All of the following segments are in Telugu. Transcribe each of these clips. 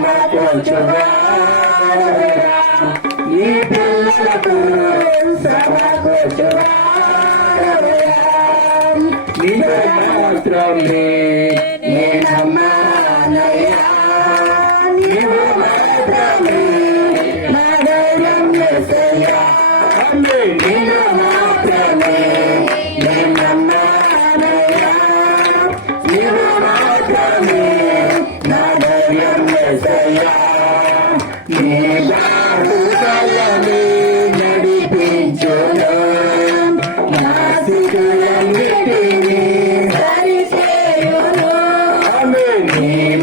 సమకూర్చుగా నీ పిల్లలకు సమకూర్చుగా నీవు మాత్రమే నేనమ్మానయ్యా నీవు మాత్రమే నా ధైర్యం యేసయ్యా నీవు మాత్రమే నేనమ్మానయ్యా నీవు మాత్రమే నా ధైర్యం యేసయ్యా నీ బాహుబలమే నడిపించును నా స్థితులన్నిటినీ సరిచేయును నీ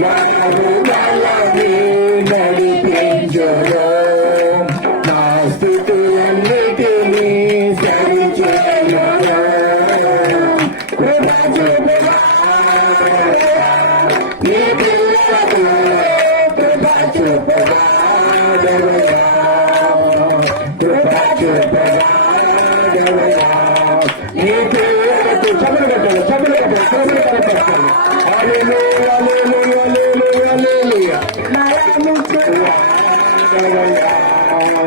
బాహుబలమే నడిపించును నా స్థితులన్నిటినీ సరిచేయును కృప చూపుగా నీ పిల్లలకు కృప చూపుగా కృప చూపుగా నీ పిల్లలకు చదువు కట్టాలి హల్లెలూయా హల్లెలూయా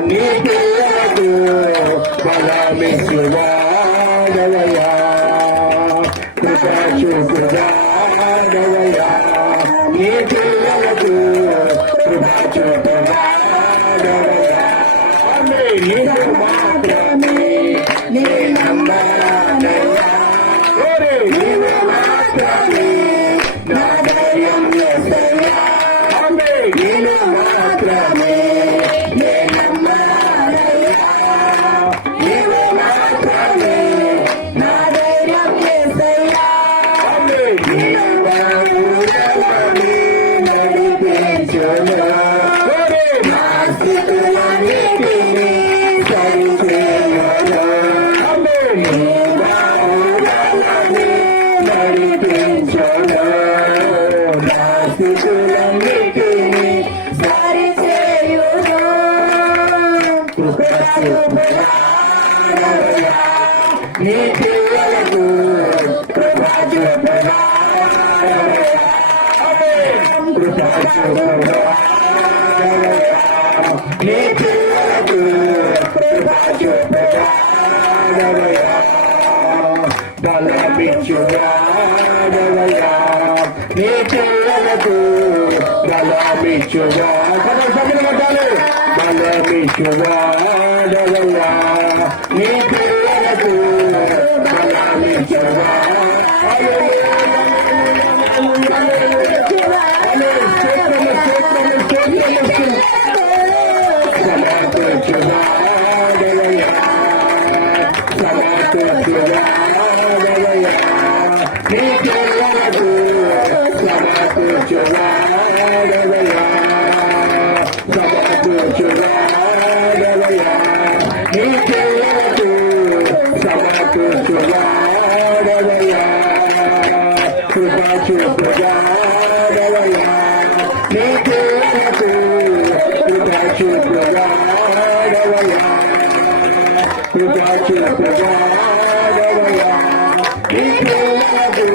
నీ పిల్లలకు బలమిచ్చువాడవయ్యా కృప చూపువాడవయ్యా నీ పిల్లలకు కృప చూపువాడవయ్యా నీవు మాత్రమే నేనమ్మానయ్యా నీవు మాత్రమే నా ధైర్యం యేసయ్యా నీవు మాత్రమే నేనమ్మానయ్యా నీవు మాత్రమే నా ధైర్యం యేసయ్యా నీవు బాహుబలమే నడిపించును నా స్థితులన్నిటినీ సరిచేయును నీ బాహుబలమే నడిపించును నా స్థితులన్నిటినీ సరిచేయును కృప చూపువాడవయ్యా నీ పిల్లలకు కృప చూపువాడవయ్యా కృప చూపువాడవయ్యా నీ పిల్లలకు కృప చూపువాడవయ్యా బలమిచ్చువాడవయ్యా నీ పిల్లలకు బలమిచ్చుగా బలమిచ్చువాడవయ్యా నీ పిల్లలకు బలమిచ్చుగా సమకూర్చువాడవయ్యా సమకూర్చువాడవయ్యా నీ పిల్లలకు సమకూర్చువాడవయ్యా సమకూర్చువాడవయ్యా నీ పిల్లలకు సమకూర్చువాడవయ్యా కృప చూపువాడవయ్యా నీ పిల్లలకు కృప చూపువాడవయ్యా కృప చూపువాడవయ్యా నీ పిల్లలకు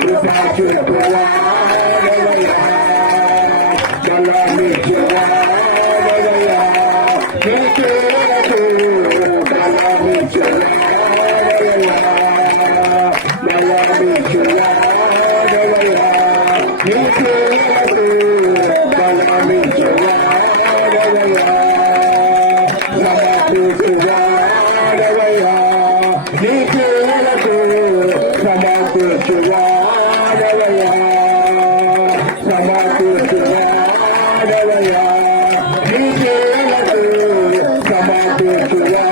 కృప చూపువాడవయ్యా బలమిచ్చువాడవయ్యా నీ పిల్లలకు బలమిచ్చువాడవయ్యా బలమిచ్చువాడవయ్యా నీ పిల్లలకు బలమిచ్చువాడవయ్యా సమకూర్చువాడవయ్యా నీ పిల్లలకు సమకూర్చువాడవయ్యా సమకూర్చువాడవయ్యా నీ పిల్లలకు సమకూర్చువాడవయ్యా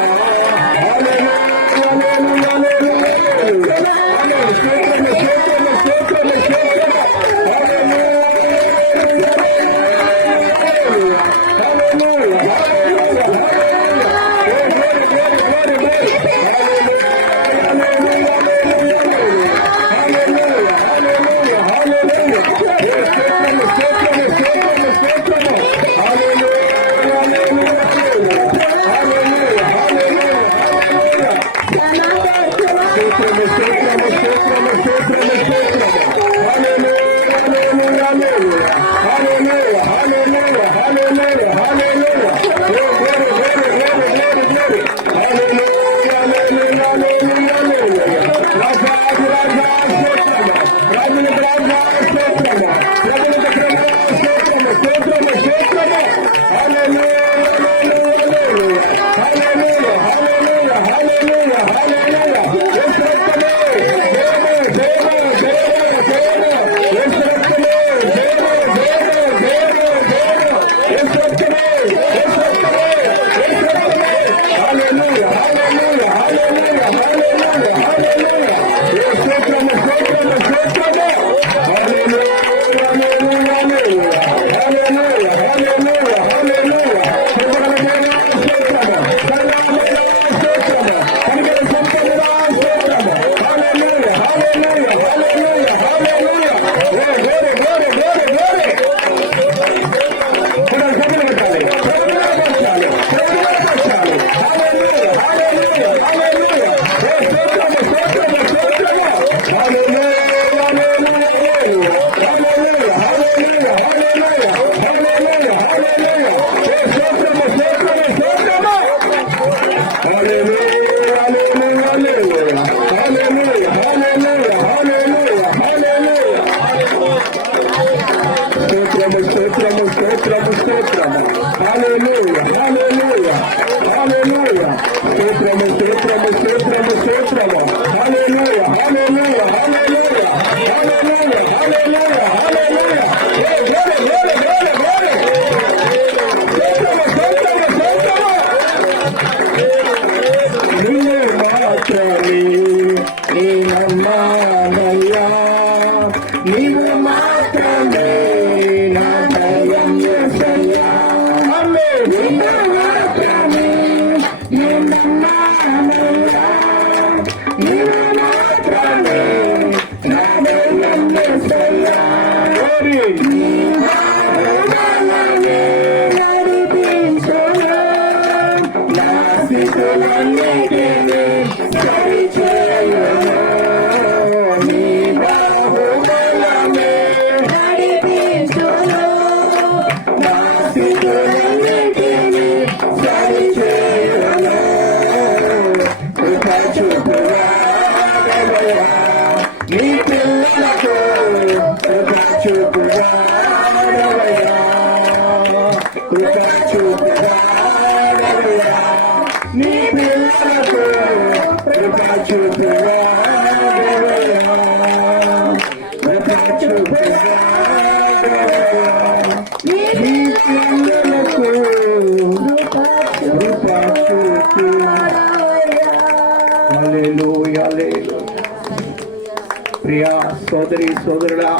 ప్రియా సోదరి సోదరుడా,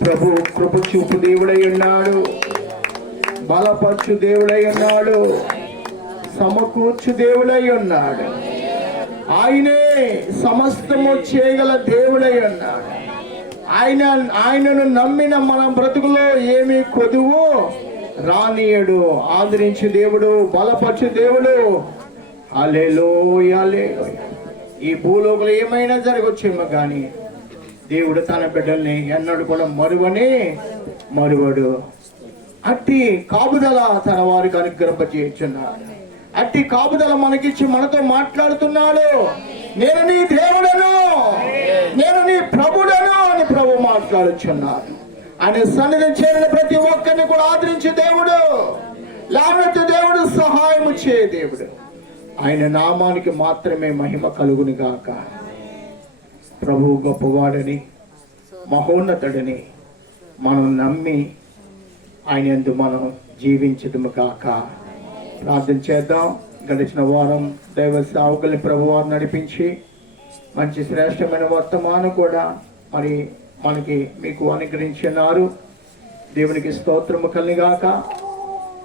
ప్రభు కృప చూపు దేవుడై ఉన్నాడు, బలపరచు దేవుడై ఉన్నాడు, సమకూర్చు దేవుడై ఉన్నాడు. ఆయనే సమస్తము చేయగల దేవుడై ఉన్నాడు. ఆయనను నమ్మిన మన బ్రతుకులో ఏమి కొదువు రానీయడు. ఆదరించు దేవుడు, బలపరచు దేవుడు. హల్లెలూయా, హల్లెలూయా. ఈ భూలోకంలో ఏమైనా జరగచ్చేమో కానీ దేవుడు తన బిడ్డల్ని ఎన్నడూ కూడా మరువడు. అట్టి కాపుదల తన వారికి అనుగ్రహింపజేయుచున్నాడు. అట్టి కాపుదల మనకిచ్చి మనతో మాట్లాడుతున్నాడు. నేను నీ దేవుడను, నేను నీ ప్రభుడను అని ప్రభు మాట్లాడుచున్నాడు. ఆయన సన్నిధి చేరిన ప్రతి ఒక్కరిని కూడా ఆదరించే దేవుడు, లేవనెత్తు దేవుడు, సహాయం చే దేవుడు. ఆయన నామానికి మాత్రమే మహిమ కలుగును గాక. ప్రభు గొప్పవాడని, మహోన్నతుడని మనం నమ్మి ఆయన యందు మనం జీవించదుము గాక. ప్రార్థన చేద్దాం. గడిచిన వారం దైవ సేవకుల్ని ప్రభువారు నడిపించి మంచి శ్రేష్టమైన వర్తమానం కూడా మరి మీకు అనుగ్రహించున్నారు. దేవునికి స్తోత్రము కలిగాక.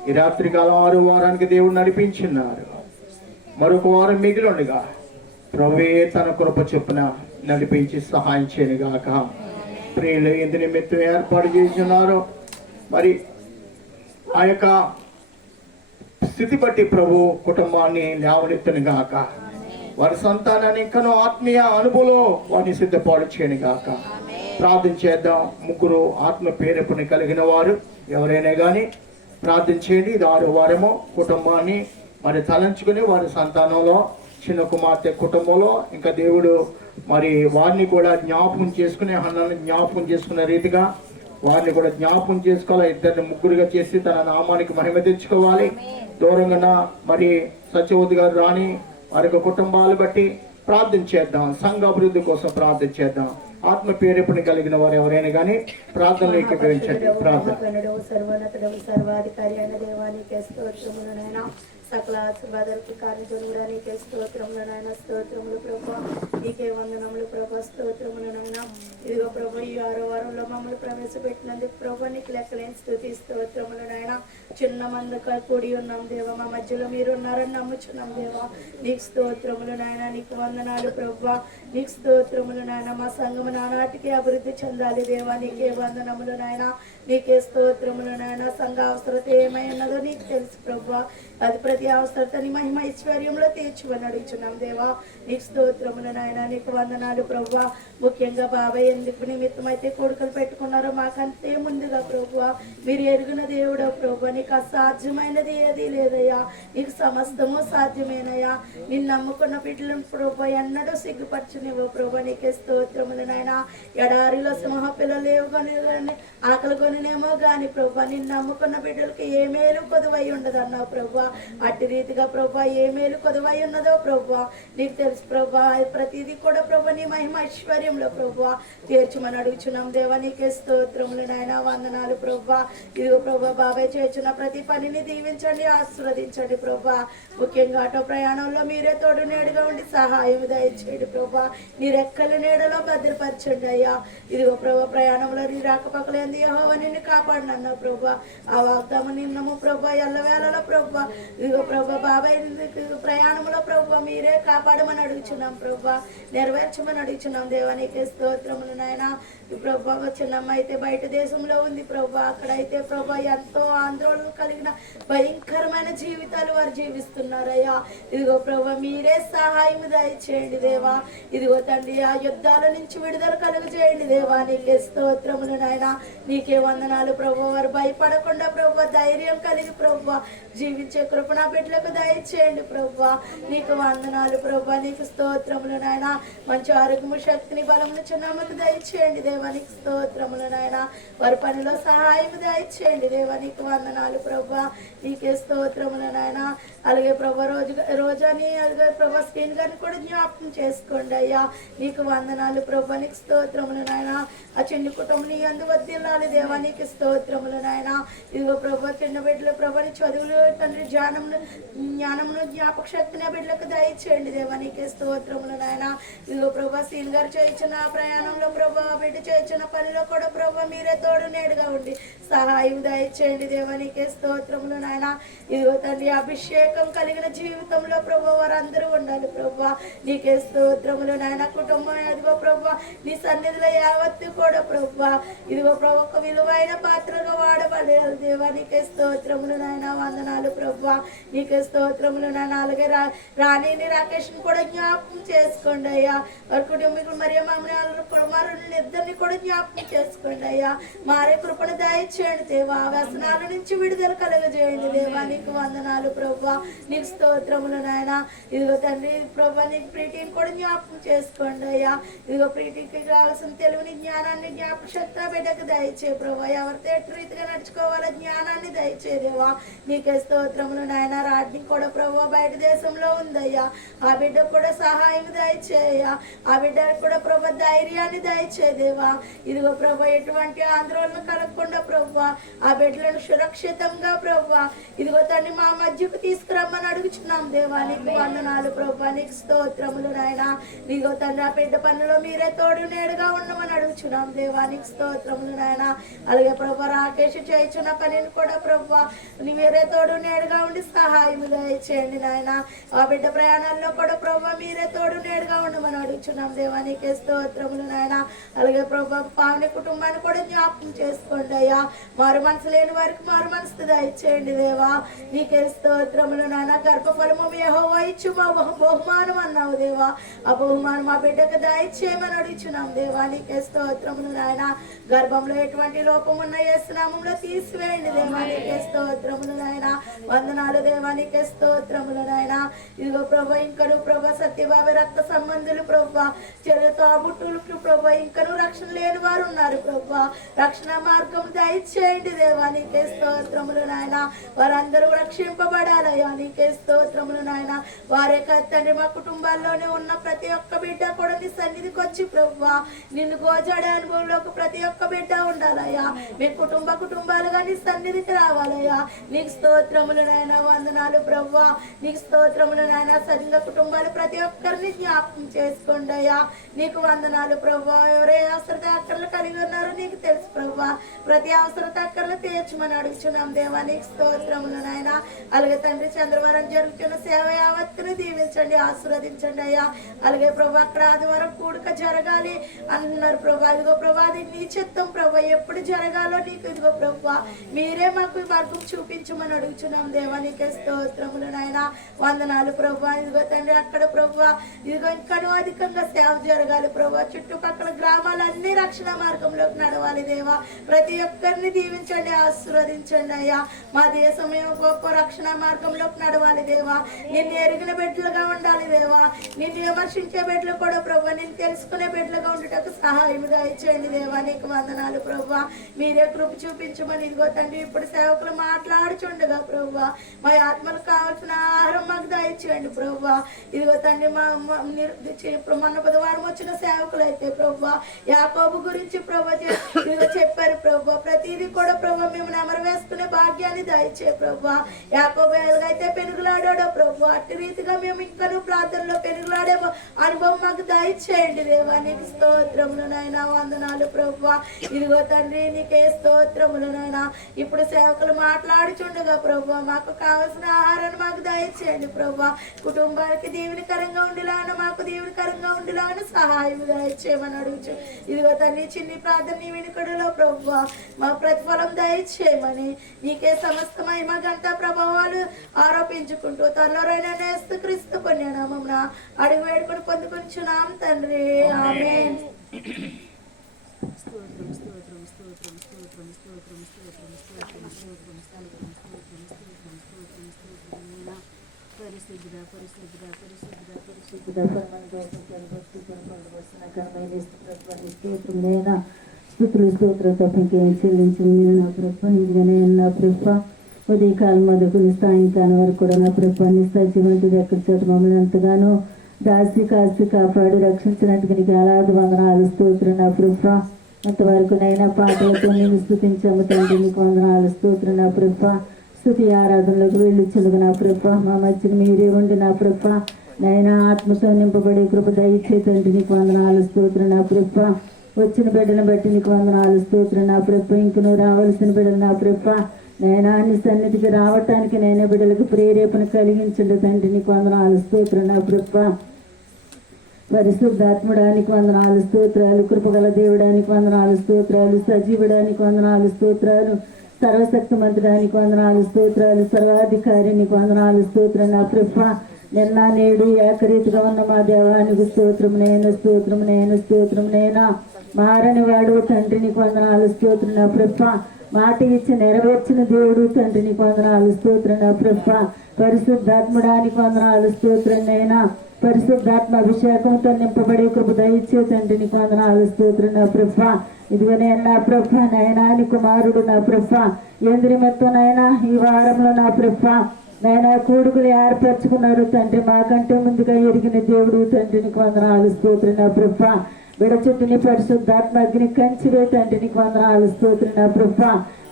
ఈ రాత్రికాలం 6వ వారానికి దేవుడు నడిపించున్నారు. మరొక వారం మిగిలిండగా ప్రభువే తన కృప చొప్పున నడిపించి సహాయం చేయనుగాక. ప్రియులు ఎందు నిమిత్తం ఏర్పాటు చేస్తున్నారు. మరి ఆ యొక్క స్థితి బట్టి ప్రభు కుటుంబాన్ని లేవనెత్తను గాక. వారి సంతానాన్ని ఇంకనూ ఆత్మీయ అనుభవం వారిని సిద్ధపాటు చేయను గాక. ప్రార్థన చేద్దాం. 3 ఆత్మ ప్రేరేపణ కలిగిన వారు ఎవరైనా కానీ ప్రార్థన చేయండి. ఇది 6వ వారము. కుటుంబాన్ని మరి తలంచుకుని వారి సంతానంలో చిన్న కుమార్తె కుటుంబంలో ఇంకా దేవుడు మరి వారిని కూడా జ్ఞాపకం చేసుకుని, హన్నాన్ని జ్ఞాపకం చేసుకున్న రీతిగా వారిని కూడా జ్ఞాపకం చేసుకోవాలి. 2 ముగ్గురుగా చేసి తన నామానికి మహిమ తెచ్చుకోవాలి. దూరంగా మరి సత్యవతి గారు రాని వారి కుటుంబాలు బట్టి ప్రార్థన చేద్దాం. సంఘ అభివృద్ధి కోసం ప్రార్థన చేద్దాం. ఆత్మ ప్రేరేపణ కలిగిన వారు ఎవరైనా కానీ ప్రార్థనలు ఏకీభవించండి. ప్రార్థన. సర్వాధికారి అయిన దేవానికి స్తోత్రములు నాయన. సకల ఆశీర్వాదాలకు కారణుడా నీకే స్తోత్రములు నాయన. స్తోత్రములు ప్రభా, నీకే వందనములు ప్రభా. స్తోత్రములు నాయన. ఇదిగో ప్రభా, ఈ 6వ వారంలో మమ్మల్ని ప్రవేశపెట్టినందుకు ప్రభా నీకు లెక్కలేని స్తుతి స్తోత్రములు నాయన. చిన్న మందక కూడి ఉన్నాం దేవా, మా మధ్యలో మీరు ఉన్నారని నమ్ముచున్నాం దేవా. నీకు స్తోత్రములు నాయన. నీకు వందనాలు ప్రభా. నీకు స్తోత్రములు నాయన. మా సంఘము నానాటికి అభివృద్ధి చెందాలి దేవా. నీకే వందనములు నాయన. నీకే స్తోత్రములు నాయన. సంఘ అవసరత ఏమై ఉన్నదో నీకు తెలుసు ప్రభా. అది ప్రతి అవసరతని మహిమ ఐశ్వర్యంలో తీర్చుమని అడుగుచున్నాం దేవా. నీకు స్తోత్రములు నాయన, నీకు వందనాలు ప్రభువా. ముఖ్యంగా బాబాయ్ ఎందుకు నిమిత్తం అయితే కొడుకులు పెట్టుకున్నారో మాకంతే ముందుగా ప్రభువా మీరు ఎరుగున దేవుడో ప్రభు. నీకు అసాధ్యమైనది ఏదీ లేదయ్యా, నీకు సమస్తము సాధ్యమేనయ్యా. నిన్ను నమ్ముకున్న బిడ్డలను ప్రభు ఎన్నడూ సిగ్గుపరచునివ్వు ప్రభు. నీకే స్తోత్రములు నాయన. ఎడారిలో సింహ పిల్లలు లేవు కానీ ఆకలి కొనినేమో కానీ ప్రభు నిన్ను నమ్ముకున్న బిడ్డలకి ఏ మేలు కొదువై ఉండదు అన్నావు ప్రభు. అట్టి రీతిగా ప్రభు ఏ మేలు కొదువై ఉన్నదో ప్రభు నీకు తెలుసు ప్రభు. ప్రతిదీ కూడా ప్రభు నీ మహిమ ఐశ్వర్యంలో ప్రభు తీర్చుమని అడుగుచున్నాం దేవా. నీకే స్తోత్రములు నాయన, వందనాలు ప్రభు. ఇదిగో ప్రభు బాబాయ్ చేస్తున్న ప్రతి పనిని దీవించండి, ఆశీర్వదించండి ప్రభు. ముఖ్యంగా ఆటో ప్రయాణంలో మీరే తోడు నేడుగా ఉండి సహాయం దయచేయండి ప్రభు. నీ రెక్కల నీడలో భద్రపరచండి అయ్యా. ఇదిగో ప్రభు ప్రయాణంలో నీ రాకపోకలేంది యెహోవా నిన్ను కాపాడినన్నావు ప్రభు. ఆ వాగ్దానం నిన్నము ప్రభు ఎల్లవేళలో ప్రభు. ఇదిగో ప్రభు బాబాయ్ ప్రయాణంలో ప్రభు మీరే కాపాడమని అడుగుచున్నాం ప్రభు, నెరవేర్చమని అడుగుచున్నాం దేవా. నీకే స్తోత్రములు నాయన. ప్రభు చిన్నమ్మ అయితే బయట దేశంలో ఉంది ప్రభు. అక్కడైతే ప్రభు ఎంతో ఆందోళన కలిగిన భయంకరమైన జీవితాలు వారు జీవిస్తున్నారయ్యా. ఇదిగో ప్రభు మీరే సహాయం దయచేయండి దేవా. ఇదిగో తండ్రి ఆ యుద్ధాల నుంచి విడుదల కలుగజేయండి దేవా. నీకే స్తోత్రములు నాయన, నీకే వందనాలు ప్రభు. వారు భయపడకుండా ప్రభు ధైర్యం కలిగి ప్రభు జీవించే కృపణ బిడ్డలకు దయచేయండి ప్రభు. నీకు వందనాలు ప్రభు. నీకు స్తోత్రములు నాయన. మంచి ఆరోగ్యము శక్తిని బలమును చిన్నమ్మకు దయచేయండి దేవా. నీకు స్తోత్రములు నాయన. వారి పనిలో సహాయం దయచేయండి దేవా. నీకు వందనాలు ప్రభు. నీకే స్తోత్రములు నాయన. అలాగే ప్రభు రోజాని అలాగే ప్రభు స్క్రీన్ గారిని కూడా జ్ఞాపకం చేసుకోండి అయ్యా. నీకు వందనాలు ప్రభు. నీకు స్తోత్రములు నాయన. ఆ చిన్న కుటుంబం నీ అందు వద్దిల్లాలి దేవా. నీకు స్తోత్రములు నాయన. ఇదిగో ప్రభు చిన్న బిడ్డలు ప్రభు నీ చదువులు తండ్రి జ్ఞానమును జ్ఞాపక శక్తిని బిడ్డలకు దయచేయండి దేవా. నీకే స్తోత్రములు నాయన. ఇదిగో ప్రభు సీన్ గారు చేయించిన ప్రయాణంలో ప్రభు బిడ్డ చేయించిన పనిలో కూడా ప్రభు మీరే తోడు నేడుగా ఉండి సహాయం దయచేయండి దేవా. నీకే స్తోత్రములు నాయన. ఇదిగో తండ్రి అభిషేకం కలిగిన జీవితంలో ప్రభు వారందరూ ఉండాలి ప్రభు. నీకే స్తోత్రములు నాయన. కుటుంబం ఇదిగో ప్రభు నీ సన్నిధిలో యావత్తు కూడా ప్రభు ఇదిగో ప్రభు ఒక విలువైన పాత్రగా వాడబడాలి దేవా. నీకే స్తోత్రములు నాయన, వందనాలు ప్రభు. నీకే స్తోత్రములు నాయన. అలాగే రాణిని రాకేష్ని కూడా జ్ఞాపకం చేసుకోండి అయ్యా. వారి కుటుంబీకులు మరియు మమ్మల్ని కుమారుని ఇద్దరిని కూడా జ్ఞాపకం చేసుకోండి అయ్యా. మారే కృపణ దయచేయండి దేవా. వ్యసనాల నుంచి విడుదల కలుగజేయండి దేవా. నీకు వందనాలు ప్రభు. నీకు స్తోత్రములు నాయన. ఇదిగో తండ్రి ప్రభు నీకు ప్రీతిని కూడా జ్ఞాపకం చేసుకోండి అయ్యా. ఇదిగో ప్రీతికి కావాల్సిన తెలివిని జ్ఞానాన్ని జ్ఞాపక శక్తి బిడ్డకు దయచే ప్రభు. ఎవరితో ఎటు రీతిగా నడుచుకోవాలో జ్ఞానాన్ని దయచే దేవా. నీకే స్తోత్రములు నాయన. రాజ్ని కూడా ప్రభు బయట దేశంలో ఉందయ్యా. ఆ బిడ్డ కూడా సహాయం దయచేయ. ఆ బిడ్డకు కూడా ప్రభు ధైర్యాన్ని దయచే దేవా. ఇదిగో ప్రభు ఎటువంటి ఆందోళన కలగకుండా ప్రభు ఆ బిడ్డలను సురక్షితంగా ప్రభు ఇదిగో తండ్రి మా మధ్యకు తీసుకురమ్మని అడుగుచున్నాం దేవా. నీకు వందనాలు ప్రభు. నీకు స్తోత్రములు నాయన. నీగో తండ్రి ఆ బిడ్డ పనులో మీరే తోడు నేడుగా ఉండమని అడుగుచున్నాం దేవా. నీకు స్తోత్రములు నాయన. అలాగే ప్రభు రాకేష్ చేయించిన పనిని కూడా ప్రభు మీరే తోడు నేడుగా ఉండి సహాయం దయచేయండి నాయన. ఆ బిడ్డ ప్రయాణాల్లో కూడా ప్రభు మీరే తోడు నేడుగా ఉండమని అడుగుచున్నాం దేవా. నీకే స్తోత్రములు నాయన. అలాగే ప్రభు పావని కుటుంబాన్ని కూడా జ్ఞాపకం చేసుకోండి అయ్యా. మారు మనసు లేని వారికి మారు మనసు దయచేయండి దేవా. నీకే స్తోత్రములు నాయన. గర్భఫలము యెహోవా ఇచ్చు బహుమానం అన్నావు దేవా. ఆ బహుమానం మా బిడ్డకు దయచేయమని అడుగుచున్నాం దేవా. నీకే స్తోత్రములు నాయన. గర్భంలో ఎటువంటి లోపం ఉన్న యేసు నామములో తీసివేయండి దేవా. నీకే స్తోత్రములు నాయన. వందనాలు దేవా. నీకే స్తోత్రములు నాయన. ఇదిగో ప్రభు ఇంకను ప్రభు సత్యబాబు రక్త సంబంధులు ప్రభు తాబుట్టులకు ప్రభు ఇంకను రక్షణ లేని వారు ఉన్నారు ప్రభు. రక్షణ మార్గం దయచేయండి దేవా. నీకే స్తోత్రములు నాయన. వారందరూ రక్షింపబడాలయ్యా. నీకే స్తోత్రములు నాయన. వారే తండ్రి మా కుటుంబాల్లోనే ఉన్న ప్రతి ఒక్క బిడ్డ కూడా నీ సన్నిధికి వచ్చి ప్రభు నిన్ను గోజాడే అనుభవంలోకి ప్రతి ఒక్క బిడ్డ ఉండాలయ్యా. మీ కుటుంబాలుగా నీ సన్నిధికి రావాలయ్యా. నీకు స్తోత్రములు నాయన. వందనాలు ప్రభు. నీకు స్తోత్రములు నాయన. సంఘ కుటుంబాలు ప్రతి ఒక్కరిని జ్ఞాపకం చేసుకోండి అయ్యా. నీకు వందనాలు ప్రభు. ఎవరే అవసరం అవసరత అక్కర్లు కలిగి ఉన్నారో నీకు తెలుసు ప్రభా. ప్రతి అవసరత అక్కర్లు తీర్చమని అడుగుచున్నాం దేవా, నీకు స్తోత్రములు నాయన. అలాగే తండ్రి చంద్రవారం జరుగుతున్న సేవ యావత్తును దీవించండి, ఆశీర్వదించండి అయ్యా. అలాగే ప్రభా అక్కడ ఆదివారం కూడుక జరగాలి అంటున్నారు ప్రభా. ఇదిగో ప్రభా అది నీ చిత్తం ప్రభా, ఎప్పుడు జరగాలో నీకు ఇదిగో ప్రభా మీరే మాకు మార్గం చూపించమని అడుగుచున్నాం దేవా, నీకే స్తోత్రములు నాయన. వందనాలు ప్రభా. ఇదిగో తండ్రి అక్కడ ప్రభా ఇదిగో ఇంకనూ అధికంగా సేవ జరగాలి ప్రభా. చుట్టుపక్కల గ్రామాలన్నీ రక్షణ మార్గంలోకి నడవాలి దేవా. ప్రతి ఒక్కరిని దీవించండి, ఆశీర్వదించండి అయ్యా. మా దేశం గొప్ప రక్షణ మార్గంలోకి నడవాలి దేవా. నిన్ను ఎరిగిన బిడ్డలుగా ఉండాలి దేవా. నిన్ను విమర్శించే బిడ్డలు కూడా ప్రభా నిన్ను తెలుసుకునే బిడ్డలుగా ఉండటకు సహాయముగా ఇచ్చేయండి దేవా. నీకు వందనాలు ప్రభా. మీరే కృప చూపించమని ఇదిగో తండ్రి ఇప్పుడు సేవకులు మాట్లాడుచుండగా ప్రభా మా ఆత్మలకు కావాల్సిన ఆహారం మాకు దయచేయండి ప్రభా. ఇదిగో తండ్రి ఇప్పుడు మొన్న బుధవారం వచ్చిన సేవకులు అయితే ప్రభా యాకోబు గురించి ప్రభా ఇదిగో చెప్పారు ప్రభా. ప్రతిదీ కూడా ప్రభా మేము నెమరు వేసుకునే భాగ్యాన్ని దయచే ప్రభా. యాకోబు ఎలాగైతే పెనుగులాడాడో ప్రభా అట్టి రీతిగా మేము ఇంకనూ ప్రార్థనలో పెనుగులాడే అనుభవం మాకు దయచేయండి దేవా. నీకు స్తోత్రములు నాయన, వందనాలు ప్రభా. ఇదిగో తండ్రి నీకే స్తోత్రములు నాయన. ఇప్పుడు సేవకులు మాట్లాడుచుండగా ప్రభా మాకు కావలసిన ఆహారాన్ని మాకు దయచేయండి ప్రభా. కుటుంబానికి దీవెనకరంగా ఉండేలాను మాకు దీవెనకరంగా ఉండేలాను సహాయం దయచేయమని అడుగుచు. ఇదిగో తండ్రి చిన్ని ప్రార్థన నీ వెనుకడులో ప్రభా మా ప్రతిఫలం దయచేయమని నీకే సమస్త మహిమ గంట ప్రభావాలు ఆరోపించుకుంటూ త్వరలోనైనా నేస్తు క్రీస్తు పుణ్యనామమున అడుగు వేడుకొని పొందుకొంచున్నాం తండ్రి, ఆమేన్. స్తోత్రం తప్పకేం చెల్లించింది నా ప్రభ. ఇందుకనే నా ప్రభ ఉదయకాలం మొదలుకుని సాయంకాలం వరకు కూడా నా ప్రభాన్ని సజీవంతుడు ఎక్కడ చోట మమ్మల్ని ఎంతగానో దాసి కాసి కాపాడి రక్షించినట్టుగా నీకు అలాది వందనాలు స్తోత్రం నా ప్రభ. అంతవరకు నైనా పాటలతో నేను స్తుతించాము తండ్రి, నీకు వందనాలు స్తోత్రం నా ప్రభ. స్తుతి ఆరాధనలోకి వెళ్ళిచ్చుండగా నా ప్రభ మా మధ్యన మీరే ఉండి నా ప్రభ నైనా ఆత్మతో నింపబడే కృప దయచే తండ్రి, నీకు వందనాలు స్తోత్రం నా ప్రభ. వచ్చిన బిడ్డలను బట్టి నీకు వందనాలు స్తోత్రం నా ప్రభ. ఇంక నువ్వు రావాల్సిన బిడ్డలు నా ప్రభ నైనా నీ సన్నిధికి రావటానికి నైనా బిడ్డలకు ప్రేరేపణ కలిగించండి తండ్రి, నీకు వందనాలు స్తోత్రం నా ప్రభ. పరిశుద్ధాత్ముడానికి వందనాలు స్తోత్రాలు, కృపగల దేవుడానికి వందనాలు స్తోత్రాలు, సజీవుడానికి వందనాలు స్తోత్రాలు, సర్వశక్తి మంత్రానికి వందనాలు స్తోత్రాలు, సర్వాధికారికి వందనాలు స్తోత్రం నా ప్రభ. నిన్న నేడు ఏకరీతిగా ఉన్న మా దేవానికి స్తోత్రం నేను, స్తోత్రం నేను, స్తోత్రం నేనా. మారని వాడు తండ్రి నీకు వందనాలు స్తోత్రం నా ప్రభ. మాట ఇచ్చి నెరవేర్చిన దేవుడు తండ్రి నీకు వందనాలు స్తోత్రం నా ప్రభ. పరిశుద్ధాత్ముడానికి వందనాలు స్తోత్రం నైనా. పరిశుద్ధాత్మ అభిషేకంతో నింపబడే కృప దయచే తండ్రి నీకు వందనాలు స్తోత్రం నా ప్రభ. ఇదిగోనే నా ప్రభ నైనా నీ కుమారుడు నా ప్రభ ఎందరి మొత్తం నైనా ఈ వారంలో నా ప్రభ నైనా కూడుకులు ఏర్పరచుకున్నారు తండ్రి. మాకంటే ముందుగా ఎరిగిన దేవుడు తండ్రి నీకు వందనాలు స్తోత్రం నా ప్రభ. విడచెట్టుని పరిశుద్ధాత్మ అగ్ని కంచివే తండ్రి నీకు వందనాలు స్తోత్రం నా ప్రభ.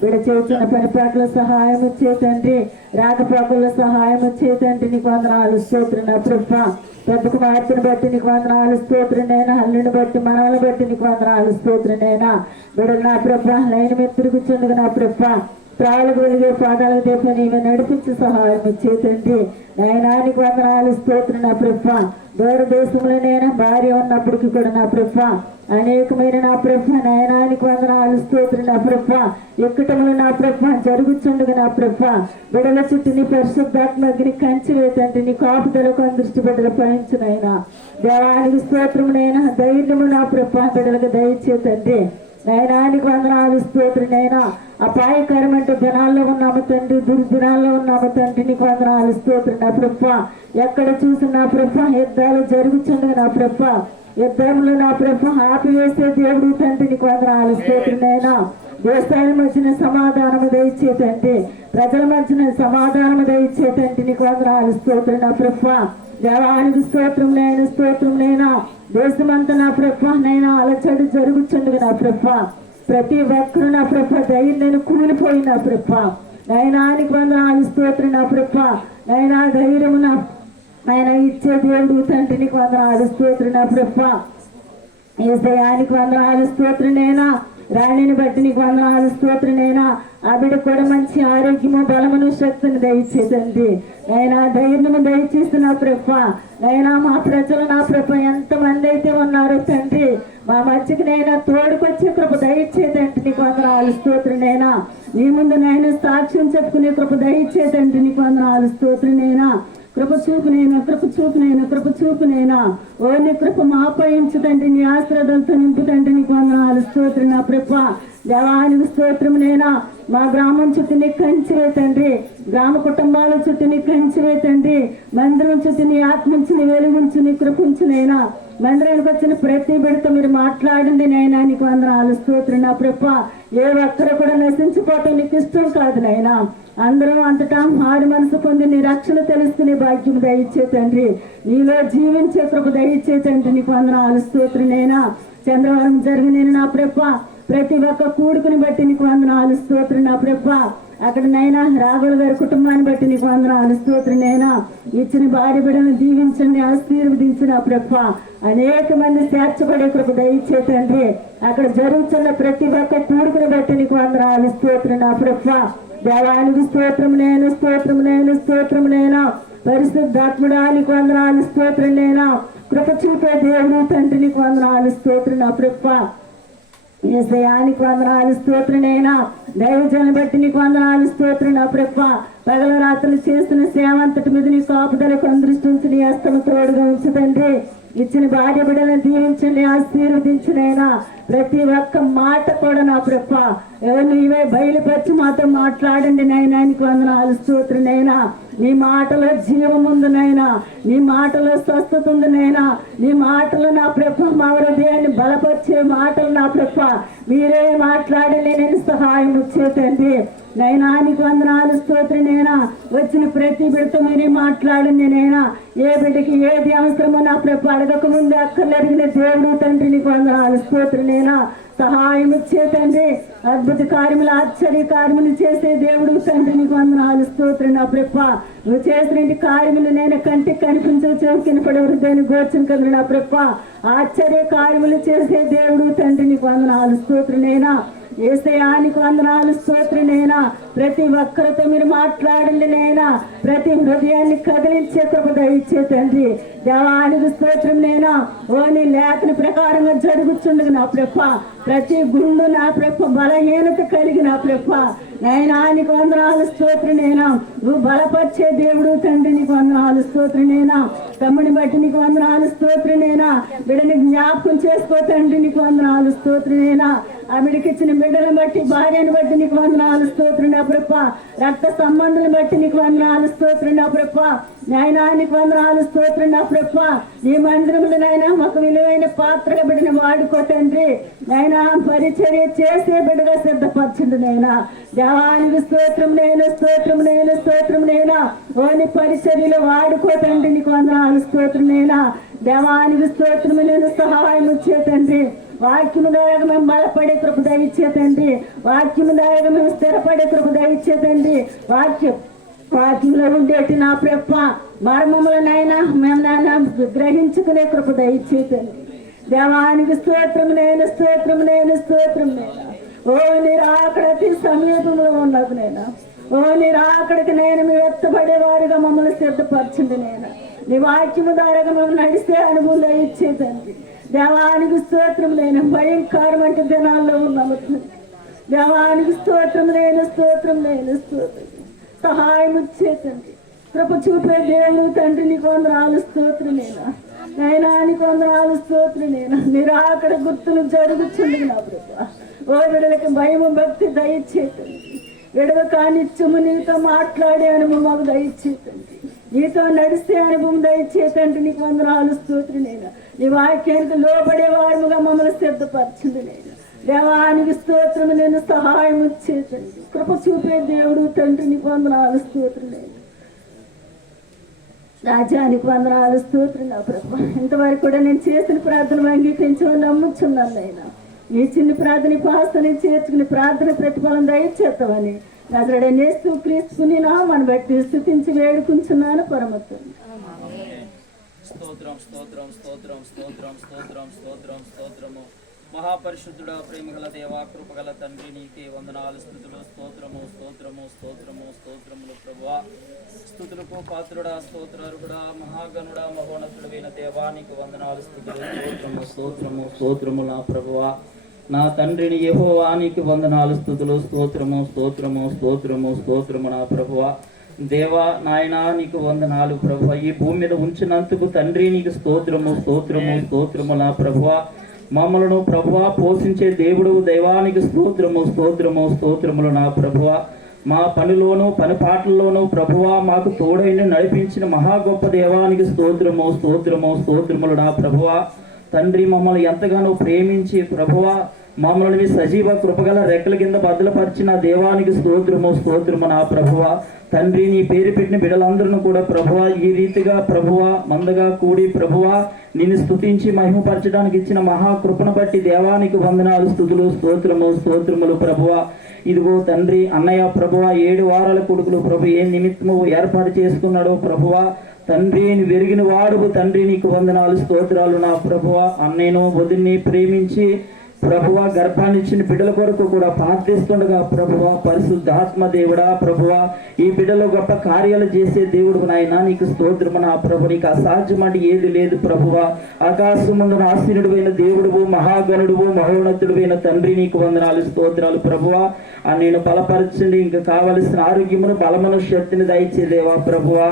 విడచేస్తున్న పనిపాట్ల సహాయం వచ్చే తండ్రి, రాకపోకల్లో సహాయం వచ్చే తండ్రి నీకు వందనాలు స్తోత్రం నా ప్రభ. పెద్ద కుమార్తెను బట్టి నీకు వందనాలు స్తోత్రం నైనా. అల్లుని బట్టి మనవలను బట్టి నీకు వందనాలు స్తోత్రం నైనా. విడలు నా ప్రభ లైన్ మీద తిరుగుచుండగా నా ప్రభ ప్రాణాలకు వెలిగే పాదాలకు దేప నీవే నడిపించి సహాయం వచ్చే తండ్రి నయనానికి వందనాలు స్తోత్రం నా ప్రభ. దూర దేశంలో నేను భార్య ఉన్నప్పటికీ కూడా నా ప్రభ అనేకమైన నా ప్రభ నయనానికి వందనాలు స్తోత్రం నా ప్రభ. ఎక్కటంలో నా ప్రభ జరుగుతుండగా నా ప్రభ బిడల చుట్టూ నీ పరిశుద్ధాత్మ అగ్ని కంచివే తండ్రి. నీ కాపుదలకు దృష్టి బిడ్డలు పయించునైనా. దేవానికి స్తోత్రమునైనా. ధైర్యము నా ప్రభ బిడ్డలకు దయచే తండ్రి నయనానికి వందనాలు స్తోత్రం నైనా. అపాయకరమంటే దినాల్లో ఉన్నాము తండ్రి, దుర్దినాల్లో ఉన్నాము తండ్రి, నీకు వందనాలు స్తోత్రం నా ప్రభ. ఎక్కడ చూసిన నా ప్రభ యుద్ధాలు జరుగుతుండగా నా ప్రభ యుద్ధంలో నా ప్రభ ఆపివేసే దేవుడు తండ్రి, నీకు వందనాలు స్తోత్రం నైనా. దేశాల మధ్యన సమాధానము దయచే తండ్రి, ప్రజల మధ్యన సమాధానము దయచే తండ్రి, నీకు వందనాలు స్తోత్రం నా ప్రభ. దేవానికి స్తోత్రం నేను, స్తోత్రం నైనా. దేశమంతా నా ప్రభ నైనా అలచడి జరుగుతుండగా నా ప్రభ ప్రతి ఒక్కరు నా ప్రభ ధైర్యం కూలిపోయిన ప్రభ నయనానికి వందనాలు స్తోత్రం నా ప్రభ. నైనా ధైర్యము నా ఆయన ఇచ్చే దేవుడు తండ్రి, నీకు వందనాలు స్తోత్రం నా ప్రభ. యేసయ్యానికి వందనాలు స్తోత్రం నైనా. రాణిని బట్టి నీకు వందనాలు స్తోత్రం నైనా. ఆ బిడ్డ కూడా మంచి ఆరోగ్యము, బలమును, శక్తిని దయచేదండి నైనా. ధైర్యము దయచేస్తున్నా ప్రభ నైనా. మా ప్రజలు నా ప్రభ ఎంతమంది అయితే ఉన్నారో తండ్రి, మా మధ్యకి నైనా తోడుకొచ్చే కృప దయచేదండి నీకు వందనాలు స్తోత్రం నైనా. నీ ముందు నేను సాక్ష్యం చెప్పుకునే కృప దయచేదండి నీకు వందనాలు స్తోత్రం నైనా. కృప చూపునైనా, కృప చూపునైనా, కృప చూపునైనా. ఓ నీ కృప మాపై ఉంచుతండి, నీ ఆశ్రదంతో నింపుతండి నీకు వందనాలు స్తోత్రం నా ప్రభ. దేవానికి స్తోత్రమునైనా. మా గ్రామం చుట్టూ నీ కంచి వేతండి, గ్రామ కుటుంబాల చుట్టూ నీ కంచి వేతండి. మందిరం చుట్టూ నీ ఆత్మించి నీ వెలుగుంచు, నీ కృపించునైనా. మందిరానికి వచ్చిన ప్రతి బిడ్డతో మీరు మాట్లాడండి నైనా నీకు వందనాలు స్తోత్రం నా ప్రభ. ఏ ఒక్కరు కూడా నశించిపోవటం నీకు ఇష్టం కాదు నైనా. అందరం అంతటా మారు మనసు పొంది నీ రక్షణ తెలుసుకునే భాగ్యం దయచే తండ్రి. నీలో జీవించే కృప దయచే తండ్రి నీకు వందనాలు స్తోత్రం నైనా. చంద్రవరం జరిగిన నా ప్రభ ప్రతి ఒక్క కూడుకుని బట్టి నీకు వందనాలు స్తోత్రం నా ప్రభ. అక్కడ నైనా రాఘుల గారి కుటుంబాన్ని బట్టి నీకు వందనాలు స్తోత్రం నైనా. ఇచ్చిన భార్య బిడ్డలను దీవించండి, ఆశీర్వదించిన ప్రభ. అనేక మంది చేర్చబడే కృప దయచే తండ్రి. అక్కడ జరుగుతున్న ప్రతి ఒక్క కూడుకుని బట్టి నీకు వందనాలు స్తోత్రం నా ప్రభ. దేవానికి స్తోత్రం నేను, స్తోత్రం నేను, స్తోత్రం నేనా. పరిశుద్ధాత్ముడానికి వందనాలు స్తోత్రం నేనా. కృప చూపే దేవుడు తండ్రి నీకు వందనాలు స్తోత్రం నా ప్రభ. యేసయ్యానికి వందనాలు స్తోత్రం నైనా. దైవజనం బట్టి నీకు వందనాలు స్తోత్రం నా ప్రభ. పగల రాత్రులు చేస్తున్న సేవ అంతటి మీద నీ కాపుదలకు అందృష్టించి నీ హస్తము తోడుగా ఉంచుతండి. ఇచ్చిన భార్య బిడ్డలను దీవించండి, ఆశీర్వదించినైనా. ప్రతి ఒక్క మాట కూడా నా ప్రభ ఎవరు నీవే బయలుపరిచి మాతో మాట్లాడండి నైనా నీకు వందనాలు స్తోత్రం నైనా. నీ మాటలో జీవం ఉంది నైనా, నీ మాటలో స్వస్థత ఉంది నైనా. నీ మాటలు నా ప్రభ మా హృదయాన్ని బలపరిచే మాటలు నా ప్రభ మీరే మాట్లాడలే, నేను సహాయం వచ్చేతండి నైనా నీకు వందనాలు స్తోత్రం నైనా. వచ్చిన ప్రతి బిడ్డతో మీరే మాట్లాడండి నైనా. ఏ బిడ్డకి ఏది అవసరమో నా ప్రభ అడగక ముందు అక్కర్లరిగిన దేవుడు తండ్రి నీకు వందనాలు స్తోత్రం నైనా. సహాయం ఇచ్చే తండ్రి, అద్భుత కార్యములు, ఆశ్చర్య కార్యములు చేసే దేవుడు తండ్రి నీకు వందనాలు స్తోత్రం నా ప్రభ. నువ్వు చేసిన కార్యములు నేను కంటికి కనిపించే, చెవికి వినపడే, హృదయాన్ని గోచరం కదులు నా ప్రభ. ఆశ్చర్య కార్యములు చేసే దేవుడు తండ్రి నీకు వందనాలు స్తోత్రం నైనా. యేసయ్యానికి వందనాలు స్తోత్రం నైనా. ప్రతి ఒక్కరితో మీరు మాట్లాడండి నైనా. ప్రతి హృదయాన్ని కదిలించే కృప దయచే తండ్రి. దేవానికి స్తోత్రం నైనా. ఓ నీ లేఖన ప్రకారంగా జరుగుతుండగా నా ప్రభ ప్రతి గుండు నా ప్రభ బలహీనత కలిగి నా ప్రభ నైనా నీకు వందనాలు స్తోత్రం నైనా. నువ్వు బలపరిచే దేవుడు తండ్రి నీకు వందనాలు స్తోత్రం నైనా. తమ్ముని బట్టి నీకు వందనాలు స్తోత్రం నైనా. బిడ్డని జ్ఞాపకం చేసుకో తండ్రి నీకు వందనాలు స్తోత్రం నైనా. ఆ బిడ్డకి ఇచ్చిన బిడ్డలను బట్టి, భార్యను బట్టి నీకు వందనాలు స్తోత్రం నా ప్రభ. రక్త సంబంధాలను బట్టి నీకు వందనాలు స్తోత్రం నా ప్రభ. నాయనా నీకు వందనాలు స్తోత్రం నా ప్రభ. ఈ మందిరములు నాయనా మాకు విలువైన పాత్రగా బిడ్డను వాడుకో తండ్రి నాయనా. పరిచర్య చేసే బిడ్డగా సిద్ధపరచండి నైనా. దేవానికి స్తోత్రం నేను, స్తోత్రం నేను, స్తోత్రం నైనా. ఓని పరిచర్యలో వాడుకో తండ్రి నీకు వందనాలు స్తోత్రం నైనా. దేవానికి స్తోత్రం నేను, సహాయం వచ్చే తండ్రి. వాక్యము ద్వారా మేము బలపడే కృప దయచేతండి. వాక్యము ద్వారా మేము స్థిరపడే కృప దయచేతండి. వాక్యంలో ఉండేటి నా ప్రభ మర్మములనైనా మేము నాయన గ్రహించుకునే కృప దయచేతండి. దేవానికి స్తోత్రం నేను, స్తోత్రం నేను, స్తోత్రం నైనా. ఓ నిరాకడతి సమీపంలో ఉన్నది నైనా. ఓ నిరాకడికి నేను మేము ఎత్తబడేవారుగా మమ్మల్ని సిద్ధపరచండి నైనా. నీ వాక్యము ద్వారా మేము నడిస్తే అనుభవం దయచేతండి. దేవానికి స్తోత్రం లేని భయంకరమైన దినాల్లో ఉన్నాము. దేవానికి స్తోత్రం లేని, స్తోత్రం లేని, స్తోత్రం సహాయం చేతండి. కృప చూపే దేవుడు తండ్రి నీకు వందనాలు స్తోత్రం నేనా. నైనా నీకు వందనాలు స్తోత్రం నేనా. నిరాకడ గుర్తులు జరుగుతుంది నా ప్రభ. ఓ విడలకి భయము, భక్తి దయచేతండి. విడవ కానిత్యము నీతో మాట్లాడే అనుభవం మాకు దయచేతండి. నీతో నడిస్తే అనుభవం దయచేతండి నీకు వందనాలు స్తోత్రం నైనా. నీ వాక్యానికి లోబడే వారముగా మమ్మల్ని సిద్ధపరచింది నైనా. దేవానికి స్తోత్రం నేను, సహాయం చేతండి. కృప చూపే దేవుడు తండ్రి నీకు వందనాలు స్తోత్రం నైనా. రాజ్యానికి వందనాలు స్తోత్రం నా ప్రభ. ఇంతవరకు కూడా నేను చేసిన ప్రార్థన అంగీకరించమని నమ్ముచున్నాను నైనా. ఈ చిన్న ప్రార్థన పాస్తని చేర్చుకుని ప్రార్థన ప్రతిఫలం దయచేస్తామని నజరేయుడైన క్రీస్తుని నామమును బట్టి స్తుతించి వేడుకుంటున్నాను పరమతండ్రి. స్తోత్రం స్తోత్రం స్తోత్రం స్తోత్రం స్తోత్రం స్తోత్రం స్తోత్రము. మహాపరిశుద్ధుడా, ప్రేమగల దేవా, కృపగల తండ్రి, నీకే వందనాలు, స్తుతులు, స్తోత్రము స్తోత్రము స్తోత్రము స్తోత్రములు ప్రభువా. స్తుతులకు పాత్రుడా, స్తోత్రార్హుడా, మహాగణుడా, మహోన్నతుడైన దేవా, నీకు వందనాలు, స్తుతులు, స్తోత్రము స్తోత్రము స్తోత్రము నా ప్రభువా. నా తండ్రిని యెహోవా, నీకు వందనాలు, స్తుతులు, స్తోత్రము స్తోత్రము స్తోత్రము స్తోత్రము నా ప్రభువా. దేవా నాయనా, నీకు వందనాలు ప్రభువా. ఈ భూమి మీద ఉంచినందుకు తండ్రి నీకు స్తోత్రము స్తోత్రము స్తోత్రము నా ప్రభువా. మమ్మలను ప్రభువా పోషించే దేవుడు దైవానికి స్తోత్రము స్తోత్రము స్తోత్రములు నా ప్రభువా. మా పనిలోను పని పాటల్లోనూ ప్రభువా మాకు తోడైన నడిపించిన మహా గొప్ప దేవానికి స్తోత్రము స్తోత్రము స్తోత్రములు నా ప్రభువా. తండ్రి, మమ్మల్ని ఎంతగానో ప్రేమించి ప్రభువా మమ్మల్ని మీ సజీవ కృపగల రెక్కల కింద బద్దలపరిచిన దేవానికి స్తోత్రము స్తోత్రము నా ప్రభువా. తండ్రి, నీ పేరు పెట్టిన బిడ్డలందరూ కూడా ప్రభువా ఈ రీతిగా ప్రభువా మందగా కూడి ప్రభువా నిన్ను స్తుతించి మహిమపరచడానికి ఇచ్చిన మహాకృపను బట్టి దేవానికి వందనాలు, స్తుతులు, స్తోత్రము స్తోత్రములు ప్రభువా. ఇదిగో తండ్రి, అన్నయ్య ప్రభువా 7 వారాల కొడుకులు ప్రభు ఏ నిమిత్తము ఏర్పాటు చేసుకున్నాడో ప్రభువా. తండ్రి, వెరిగిన వాడుకు తండ్రి నీకు వందనాలు, స్తోత్రాలు నా ప్రభువా. అన్నయ్యను వదిన్ని ప్రేమించి ప్రభువా గర్భాన్ని ఇచ్చిన బిడ్డల కొరకు కూడా ప్రార్థిస్తుండగా ప్రభువా పరిశుద్ధాత్మ దేవుడా ప్రభువా ఈ బిడ్డలో గొప్ప కార్యాలు చేసే దేవుడు నాయన నీకు స్తోత్రము నా ప్రభు. నీకు అసాధ్యమంటే ఏది లేదు ప్రభువా. ఆకాశముందున ఆశీనుడువైన దేవుడువు, మహాగణుడువు, మహోన్నతుడువైన తండ్రి నీకు వందనాలు, స్తోత్రాలు ప్రభువా. నేను బలపరచండి, ఇంకా కావలసిన ఆరోగ్యమును బలమును శక్తిని దయచే దేవా ప్రభువా.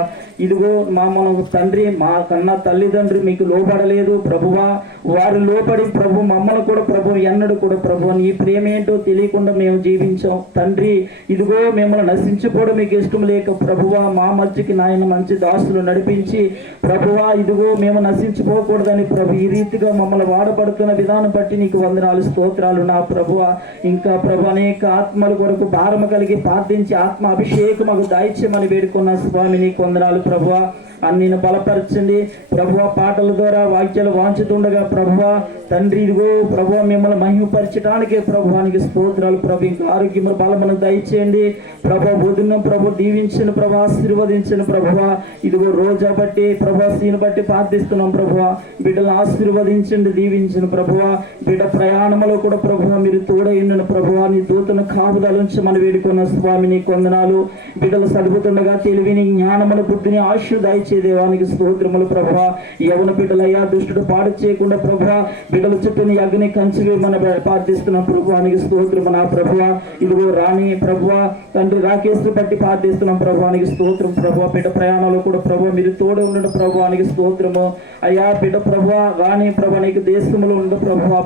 ఇదిగో మన తండ్రి, మా కన్నా తల్లిదండ్రులు మీకు లోపడలేదు ప్రభువా. వారు లోపడి ప్రభు మమ్మల్ని కూడా ప్రభు ఎన్నడూ కూడా ప్రభు నీ ప్రేమ ఏంటో తెలియకుండా మేము జీవించాం తండ్రి. ఇదిగో మిమ్మల్ని నశించిపోవడం మీకు ఇష్టం లేక ప్రభువా మా మధ్యకి నాయన మంచి దాసులు నడిపించి ప్రభువా ఇదిగో మేము నశించిపోకూడదని ప్రభు ఈ రీతిగా మమ్మల్ని వాడబడుతున్న విధానం బట్టి నీకు వందనాలు, స్తోత్రాలు నా ప్రభువా. ఇంకా ప్రభు అనేక ఆత్మల కొరకు భారము కలిగి ప్రార్థించి ఆత్మ అభిషేకం మాకు దయచేయమని వేడుకున్న స్వామి నీకు వందనాలు ప్రభువా. అన్నిని బలపరచండి ప్రభువా. పాటల ద్వారా వాక్యాలు వాంచుతుండగా ప్రభువా తండ్రి ఇదిగో ప్రభువా మిమ్మల్ని మహిమపరచడానికే ప్రభువానికి స్తోత్రాలు ప్రభు. ఇంకా ఆరోగ్యము బలమును దయచేయండి ప్రభు. బుధును ప్రభు దీవించిన ప్రభు, ఆశీర్వదించిన ప్రభువా. ఇదిగో రోజా బట్టి ప్రభు సీను బట్టి ప్రార్థిస్తున్నాం ప్రభువా. బిడ్డలను ఆశీర్వదించండి, దీవించిన ప్రభువా. బిడ్డ ప్రయాణంలో కూడా ప్రభువా మీరు తోడైన ప్రభువా నీ దూతను కాపుదలుంచి మనం వేడుకున్న స్వామి నీకు వందనాలు. బిడ్డలు సదుపుతుండగా తెలివిని, జ్ఞానమును, బుద్ధిని, ఆశు దయచే దేవానికి స్తోత్రములు ప్రభువా. యవన బిడ్డలయ్యా దుష్టుడు పాడు చేయకుండా ప్రభువా బిడ్డల చుట్టూని అగ్ని కంచి వేయమని ప్రార్థిస్తున్నాం ప్రభువానికి స్తోత్రము నా ప్రభువా. ఇదిగో రాణి ప్రభువా తండ్రి రాకేష్ బట్టి ప్రార్థిస్తున్నాం ప్రభువానికి స్తోత్రం ప్రభువా. బిడ్డ ప్రయాణంలో కూడా ప్రభువా మీరు తోడు ఉండడం ప్రభువానికి స్తోత్రము అయ్యా. బిడ్డ ప్రభువా రాణి ప్రభు నీకు దేశంలో ఉండు ప్రభువా.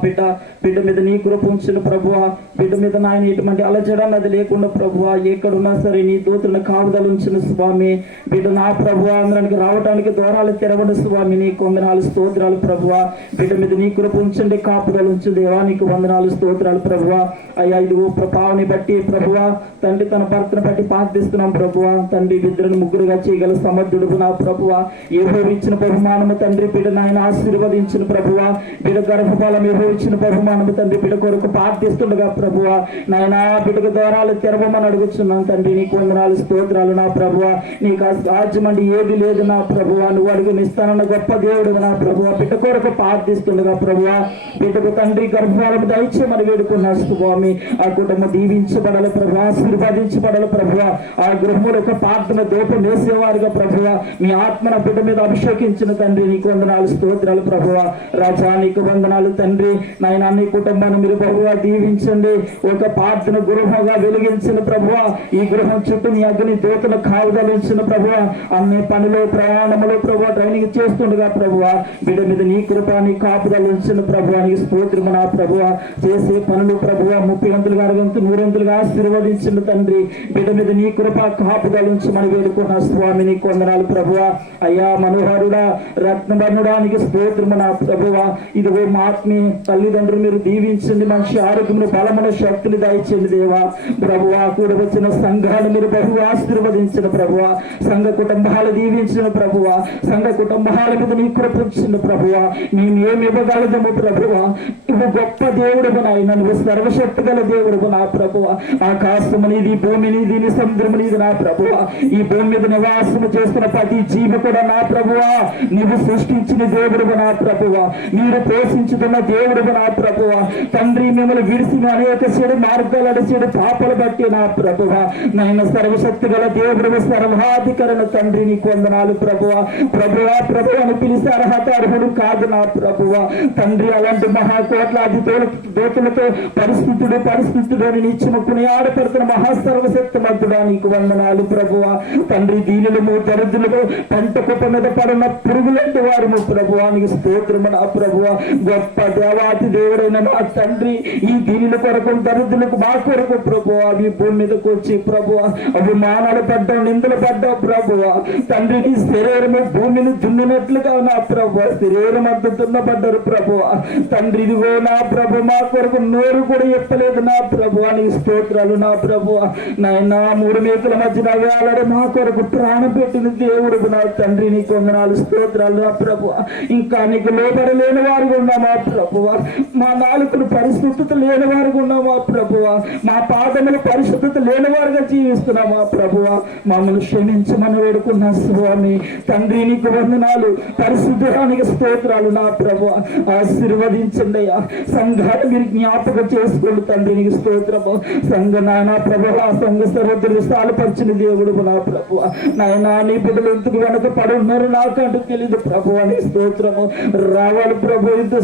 బిడ్డ మీద నీ కృప ఉంచిన ప్రభువా. బిడ్డ మీద నాయన ఎటువంటి అలజడాన్ని అది లేకుండా ప్రభువా ఎక్కడున్నా సరే నీ దూతలను కాపుదలు ఉంచిన స్వామి. బిడ్డ నా ప్రభువా అందరికి రావడానికి ద్వారాలు తెరవడు స్వామి నీకు వందనాలు, స్తోత్రాలు ప్రభువా. బిడ్డ మీద నీ కృప ఉంచండి, కాపుదలు ఉంచు దేవా నీకు వందనాలు, స్తోత్రాలు ప్రభువా. అయ్యా ఇదిగో ప్రభావాన్ని బట్టి ప్రభువా తండ్రి తన భర్తను బట్టి ప్రార్థిస్తున్నాం ప్రభువా. తండ్రి ఇద్దరిని ముగ్గురుగా చేయగల సమర్థుడు నా ప్రభువా. యెహోవా ఇచ్చిన బహుమానము తండ్రి బిడ్డ నాయన ఆశీర్వదించిన ప్రభువా. బిడ్డ గర్భఫలం యెహోవా ఇచ్చిన బహుమానము తండ్రి బిడ్డ కొరకు ప్రార్థిస్తుండగా ప్రభువా నాయన బిడ్డకు ద్వారాలు తెరవమని అడుగుతున్నాం తండ్రి నీకు వందనాలు, స్తోత్రాలు నా ప్రభువా. నీకు సాధ్యమండి ఏది లేదు నా ప్రభువా. నువ్వు అడుగుని ఇస్తానన్న గొప్ప దేవుడు నా ప్రభువా. బిడ్డ కొరకు ప్రార్థిస్తుండగా ప్రభువా బిడ్డకు తండ్రి గర్భఫలం దయచేయమని వేడుకున్న స్వామి. ఆ కుటుంబం దీవించబడాలి ప్రభువా, ఆశీర్వదించబడాలి ప్రభువా. ఆ గృహముల యొక్క ప్రార్థన దూపం వేసేవారుగా ప్రభువా మీ ఆత్మన బిడ్డ మీద అభిషేకించిన తండ్రి నీకు వందనాలు, స్తోత్రాలు ప్రభువా. రాజా నీకు వందనాలు తండ్రి. నాయన నీ కుటుంబాన్ని మీరు ప్రభువా దీవించండి. ఒక ప్రార్థన గృహంగా వెలిగించిన ప్రభువా. ఈ గృహం చుట్టూ నీ అగ్ని దూతను కావుదలించిన ప్రభువా. అన్ని పనిలో ప్రయాణములో ప్రభువా ట్రైనింగ్ చేస్తుండగా ప్రభువా బిడ్డ మీద నీ కృప నీ కాపుదలు ఉంచిన ప్రభువా నీకు స్తోత్రము నా ప్రభువా. చేసే పనులు ప్రభువా 30 గంటలుగా 100 గంటలుగా ఆశీర్వదించిన తండ్రి. బిడ్డ మీద నీ కృప కాపుదలు ఉంచి మనం వేడుకున్న స్వామి నీకు వందనాలు ప్రభువా. అయ్యా మనోహరుడా రత్నవర్ణుడానికి స్తోత్రము నా ప్రభువా. ఇదిగో మా ఆత్మీయ తల్లిదండ్రులు మీరు దీవించండి, మంచి ఆరోగ్యమును బలమును శక్తిని దయచేయండి దేవా ప్రభువా. కూడా వచ్చిన సంఘాలు మీరు బహు ఆశీర్వదించిన ప్రభువా. సంఘ కుటుంబాలు దీవించిన ఇచ్చిన ప్రభువ, సంఘ కుటుంబాల మీద నీ కృప ఇచ్చిన ప్రభువ, మేము ఏమి ఇవ్వగలదము ప్రభువ. నువ్వు గొప్ప దేవుడు నాయన, నువ్వు సర్వశక్తి గల దేవుడు నా ప్రభువ. ఆకాశము నీది, భూమి నీది, సముద్రము నీది నా ప్రభువ. ఈ భూమి మీద నివాసము చేస్తున్న ప్రతి జీవి కూడా నా ప్రభువ నీవు సృష్టించిన దేవుడు నా ప్రభువ, మీరు పోషించుతున్న దేవుడు నా ప్రభువ. తండ్రి మిమ్మల్ని విడిసిన అనేక చెడు మార్గాలు చెడు పాపలు బట్టి నా ప్రభువ, నాయన సర్వశక్తి గల దేవుడు, సర్వాధికరణ తండ్రి నీకు వందనాలు ప్రభువ. ప్రభువ ప్రభువ అని పిలిస్తే అర్హత అర్హుడు కాదు నా ప్రభువ. తండ్రి అలాంటి మహాకోట్లాది దోతులతో పరిస్థితుడు అని నిత్యముకుని ఆడపడుతున్న మహాసర్వశక్తి మధ్యుడా నీకు వందనాలు ప్రభువ. తండ్రి దీనులము దరిద్రులకు పంట కుప్ప మీద పడిన పురుగులంటి వారు ప్రభువ నీకు స్తోత్రము నా ప్రభువ. గొప్ప దేవాతి దేవుడైన నా తండ్రి, ఈ దీనుల కొరకు దరిద్రులకు మా కొరకు ప్రభువ అవి భూమి మీదకి వచ్చి ప్రభువ అభిమానాలు పడ్డావు, నిందలు పడ్డావు ప్రభువ. తండ్రి నీ శరీరము భూమిని దున్నినట్లుగా నా ప్రభువ శరీరం అంతా దున్నపడ్డారు ప్రభువ. తండ్రి ఇదిగో నా ప్రభు మా కొరకు నోరు కూడా ఎత్తలేదు నా ప్రభువ నీ స్తోత్రాలు నా ప్రభువ. నాయన మూడు మేకుల మధ్యన వేలాడి మా కొరకు ప్రాణం పెట్టిన దేవుడు నా తండ్రి నీకు వందనాలు స్తోత్రాలు నా ప్రభువ. ఇంకా నీకు లోబడలేని వారు ఉన్నామా ప్రభువ, మా నాలుకలు పరిశుద్ధత లేని వారు ఉన్నామా ప్రభువ, మా పాదములు పరిశుద్ధత లేని వారుగా జీవిస్తున్నామా ప్రభువ. మమ్మల్ని క్షమించమని వేడుకున్నా స్వామి. తండ్రి నీకు వందనాలు, పరిశుద్ధానికి స్తోత్రాలు నా ప్రభువ. ఆశీర్వదించండి అయ్యా, సంఘాన్ని మీరు జ్ఞాపకం చేసుకోండి తండ్రి నీకు స్తోత్రము. సంఘ నాయన ప్రభువ, సంఘ సర్వద్రులు స్థానపరిచిన దేవుడు నా ప్రభువ. నాయన నీ బిడ్డలు ఎందుకు వెనక పడి ఉన్నారు నాకంటూ తెలియదు ప్రభువ నీ స్తోత్రము. రావాలి ప్రభు, ఇంత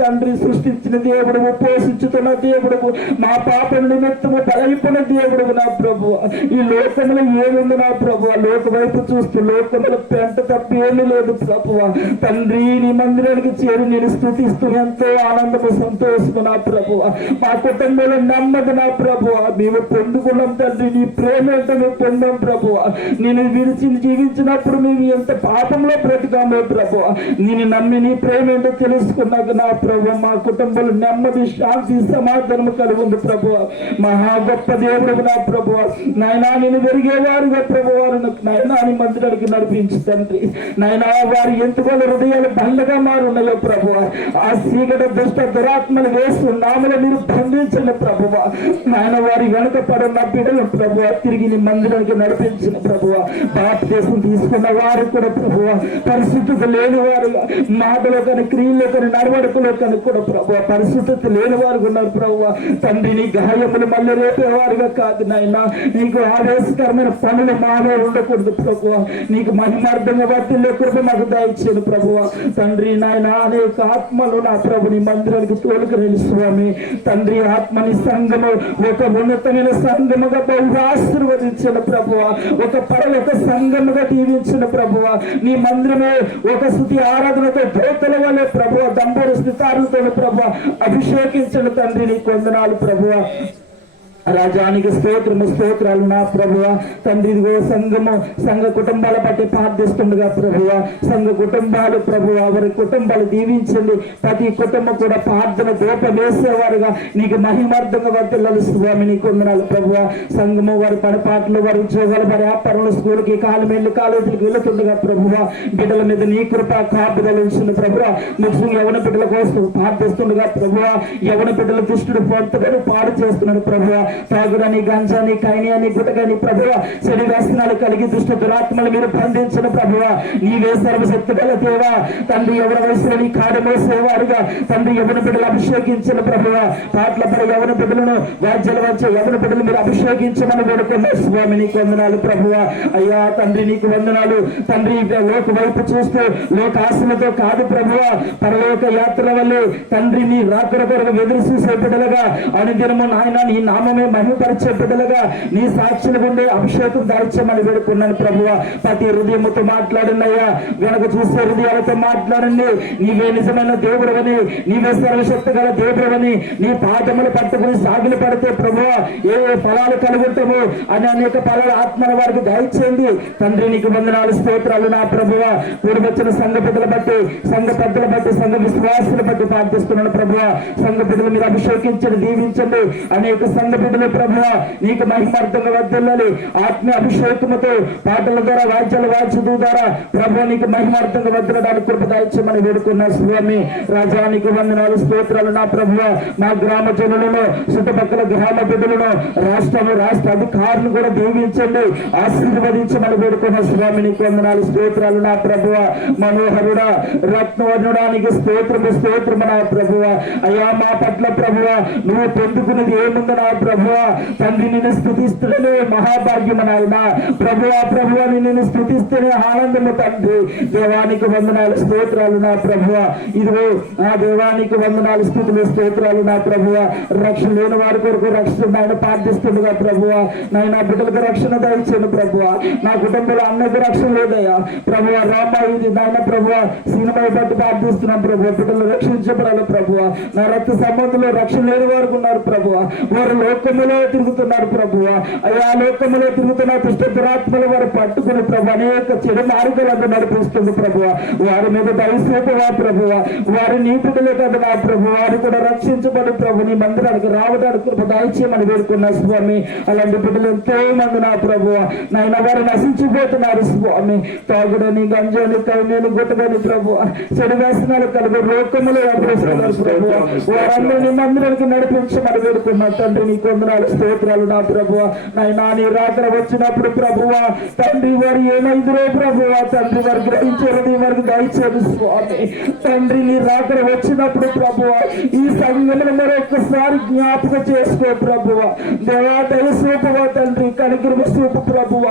తండ్రి సృష్టించిన దేవుడు, పోషించుతున్న దేవుడు, మా పాపం నిమిత్తము బలైపోయిన దేవుడు నా ప్రభువ. ఈ లోకంలో ఏముంది నా ప్రభువ, లోక వైపు చూస్తూ లోకంలో పెంట తప్ప ఏమీ లేదు ప్రభువ. తండ్రి నీ మందిరానికి చేరి నేను స్తుతిస్తూ ఎంతో ఆనందము సంతోషము నా ప్రభువ. మా కుటుంబంలో నెమ్మది నా ప్రభువ మేము పొందుకున్నాం తండ్రి. నీ ప్రేమ ఎంత మేము పొందాం ప్రభువ. నేను విడిచి జీవించినప్పుడు మేము ఎంత పాపంలో బ్రతికామో ప్రభువ. నేను నమ్మి నీ ప్రేమ ఏంటో తెలుసుకున్నాక నా ప్రభు మా కుటుంబంలో నెమ్మది, శాంతి, సమాధానం కలిగి ఉంది ప్రభువ. మహా గొప్ప దేవుడు నా ప్రభువ. నాయనా నేను వెరిగేవారుగా ప్రభువారు నాయనా నీ మందిరానికి నడిపించు తండ్రి. నాయనా వారు ఎందుకు హృదయాలు బండగా మారున్నాయో ప్రభువ. ఆ సీకట దుష్ట దురాత్మలు వేస్తూ నామలు మీరు బంధించిన ప్రభువ. నాయన వారి వెనుక పడున్న బిడ్డలు ప్రభువ తిరిగి నీ మందిరానికి నడిపించిన ప్రభువ. బాప్తిసం తీసుకున్న వారు కూడా ప్రభువ పరిశుద్ధత లేని వారుగా, మాటలో కానీ క్రియల్లో కానీ నడవడుకలో కానీ కూడా ప్రభువ పరిశుద్ధత లేని వారు ఉన్నారు ప్రభువ. తండ్రి నీ గాయములు మళ్ళీ రేపేవారుగా కాదు నాయన, నీకు ఆవేశకరమైన పనులు మాలో ఉండకూడదు ప్రభువ. నీకు మహిమార్థంగా వర్తిల్లే కృప మాకు దయచేయను ప్రభువ. తండ్రి నాయన అనేక ఆత్మలు నా ప్రభు నీ మందిరానికి తోలుకుని స్వామి. తండ్రి ఆత్మని సంఘము ఒక ఉన్నతమైన సంఘముగా బహుగా ఆశీర్వదించిన ప్రభువ. ఒక పరలోక సంఘముగా దీవించిన ప్రభువ. నీ మందిరమే ఒక స్తుతి ఆరాధనతో దోతల వల్లే ప్రభువ, దంబరు స్థితారులతో ప్రభువ అభిషేకించిన తండ్రి నీకు వందనాలు ప్రభువ. రాజానికి స్తోత్రాలు నా ప్రభువ. తండ్రి ఇదిగో సంఘము సంఘ కుటుంబాల బట్టి ప్రార్థిస్తుండగా ప్రభువ, సంఘ కుటుంబాలు ప్రభువ వారి కుటుంబాలు దీవించండి. ప్రతి కుటుంబం కూడా ప్రార్థన దూపం వేసేవారుగా నీకు మహిమార్థంగా వర్తిల్లాలి స్వామి నీకు వందనాలు ప్రభువ. సంఘము వారి పనిపాట్లు, వారి ఉద్యోగాలు, వారి వ్యాపారంలో, స్కూల్కి, కాలేజీలకు వెళుతుండగా ప్రభువ బిడ్డల మీద నీ కృప కాపుదలు ఉంచిన ప్రభువ. ముఖ్యంగా యవన బిడ్డల కోసం ప్రార్థిస్తుండగా ప్రభువ, యవన బిడ్డల దుష్టుడు పొంతగా పాడు చేస్తున్నాడు ప్రభువ. తాగుడని, గంజాని, కైనియాని, గుటగాని ప్రభువ చెడు వ్యసనాలు కలిగి దుష్ట దురాత్మలు మీరు బంధించిన ప్రభువ. నీవే సర్వశక్తి గల దేవా. తండ్రి ఎవరి వయసులో నీ కాడు మోసేవారుగా తండ్రి యవన బిడ్డలు అభిషేకించిన ప్రభువ. పాటల పడ యవన బిడ్డలను, వ్యాజ్యాల వచ్చే యవన బిడ్డలు మీరు అభిషేకించమని వేడుకున్న స్వామి నీకు వందనాలు ప్రభువ. అయ్యా తండ్రి నీకు వందనాలు తండ్రి. లోక వైపు చూస్తూ లోక ఆశలతో కాదు ప్రభువ, పరలోక యాత్ర వల్ల తండ్రి నీ రాకడ కొరకు ఎదురు చూసే బిడ్డలుగా అనుదినము నాయన నీ నామమే మహిమపరిచే బిడ్డలుగా నీ సాక్షులు ఉండే అభిషేకం దాల్చమని వేడుకున్నాను ప్రభువ. ప్రతి హృదయముతో మాట్లాడినయ్యా, వెనక చూసే హృదయాలతో మాట్లాడండి. నీవే నిజమైన దేవుడవని, నీవే సర్వశక్తి గల దేవుడవని నీ పాదములు పట్టుకుని సాగిలు పడితే ప్రభువ ఏ ఫలాలు కలుగుతాము అని అనేక ఫలాలు ఆత్మల వారికి దయచేయండి తండ్రి. నీకు వందనాలు స్తోత్రాలు నా ప్రభువ. కూడి వచ్చిన సంఘ పెద్దల బట్టి, సంఘ పెద్దల బట్టి, సంఘ విశ్వాసుల బట్టి ప్రార్థిస్తున్నాను ప్రభువ. సంఘ పెద్దలు మీరు అభిషేకించండి, దీవించండి. అనేక సంఘ బిడ్డలు ప్రభువ నీకు మహిమార్థంగా వర్ధిల్లాలి. ఆత్మీయ అభిషేకముతో పాటల ద్వారా వాద్యము ద్వారా ప్రభు నీకు మహిమార్థంగా వర్ధిల్లడానికి కృప దయచేయమని వేడుకున్న స్వామి. రాజానికి వందనాలు స్తోత్రాలు నా ప్రభువ. మా గ్రామ జనులను చుట్టుపక్కల గ్రామ బిడ్డలను రాష్ట్ర అధికారులను కూడా దీవించండి, ఆశీర్వదించమని వేడుకున్న స్వామి. నీకు వందనాలు స్తోత్రాలు నా ప్రభువ. మనోహరుడా రత్నవర్ణుడానికి స్తోత్రము నా ప్రభువ. అయ్యా మా పట్ల ప్రభువ నువ్వు పొందుకున్నది ఏముంది నా ప్రభువ. తండ్రి నిన్ను స్తుతిస్తూనే మహాభాగ్యము నాయన ప్రభువ నిన్ను స్తుతిస్తూనే ఆనందము తండ్రి. దేవానికి వందనాలు స్తోత్రాలు నా ప్రభువ. ఇదిగో ఆ దేవానికి వందనాలు స్తుతులు స్తోత్రాలు నా ప్రభువ. రక్షణ లేని వారి కొరకు రక్షణ ఆయన ప్రార్థిస్తుండగా ప్రభువ నాయన బిడ్డలకు రక్షణ దయచేయండి ప్రభువ. నా కుటుంబంలో అన్నకు రక్షణ లేదయ్యా ప్రభువ. రామాయి నాయన ప్రభువ సినిమా బట్టి ప్రార్థిస్తున్నాం ప్రభువ. బిడ్డలు రక్షించబడాలి ప్రభువ. నా రక్త సంబంధంలో రక్షణ లేని వారు ఉన్నారు ప్రభువ. వారు లోకములో తిరుగుతున్నారు ప్రభువ. అయ్యా లోకములో తిరుగుతున్న దుష్ట దురాత్మల వారు పట్టుకుని ప్రభు అనేక చెడు మార్గాలకు నడిపిస్తుంది ప్రభువ. వారి మీద దయచేపవా ప్రభువ. వారి నీ బిడ్డలే కదా నా ప్రభు. వారు కూడా రక్షించబడి ప్రభు నీ మందిరానికి రావడానికి కృప దయచేయమని వేడుకున్న స్వామి. అలాంటి బిడ్డలు ఎంతో మంది నా ప్రభువ నాయన వారు నశించిపోతున్నారు స్వామి. తాగుడని గంజని కైమేను గుట్టని ప్రభు చెడు వ్యసనాలు కలిగి లోకములో వ్యాపిస్తున్నారు ప్రభువ. వారందరినీ మందిరానికి నడిపించమని వేడుకున్న తండ్రి నీకు వందనాలు స్తోత్రాలు నా ప్రభువ. నాయన నీ రాత్ర వచ్చినప్పుడు ప్రభువ తండ్రి వారు ఏమైందిరో ప్రభువ తండ్రి వారు గ్రహించేది వారికి దయచేది స్వామి. తండ్రి నీ రాత్ర వచ్చినప్పుడు ప్రభువ ఈ సంఘమును మరొకసారి జ్ఞాపకం చేసుకో ప్రభువ. దేవా దయసూపువా తండ్రి, కనికరమ సూపు ప్రభువ.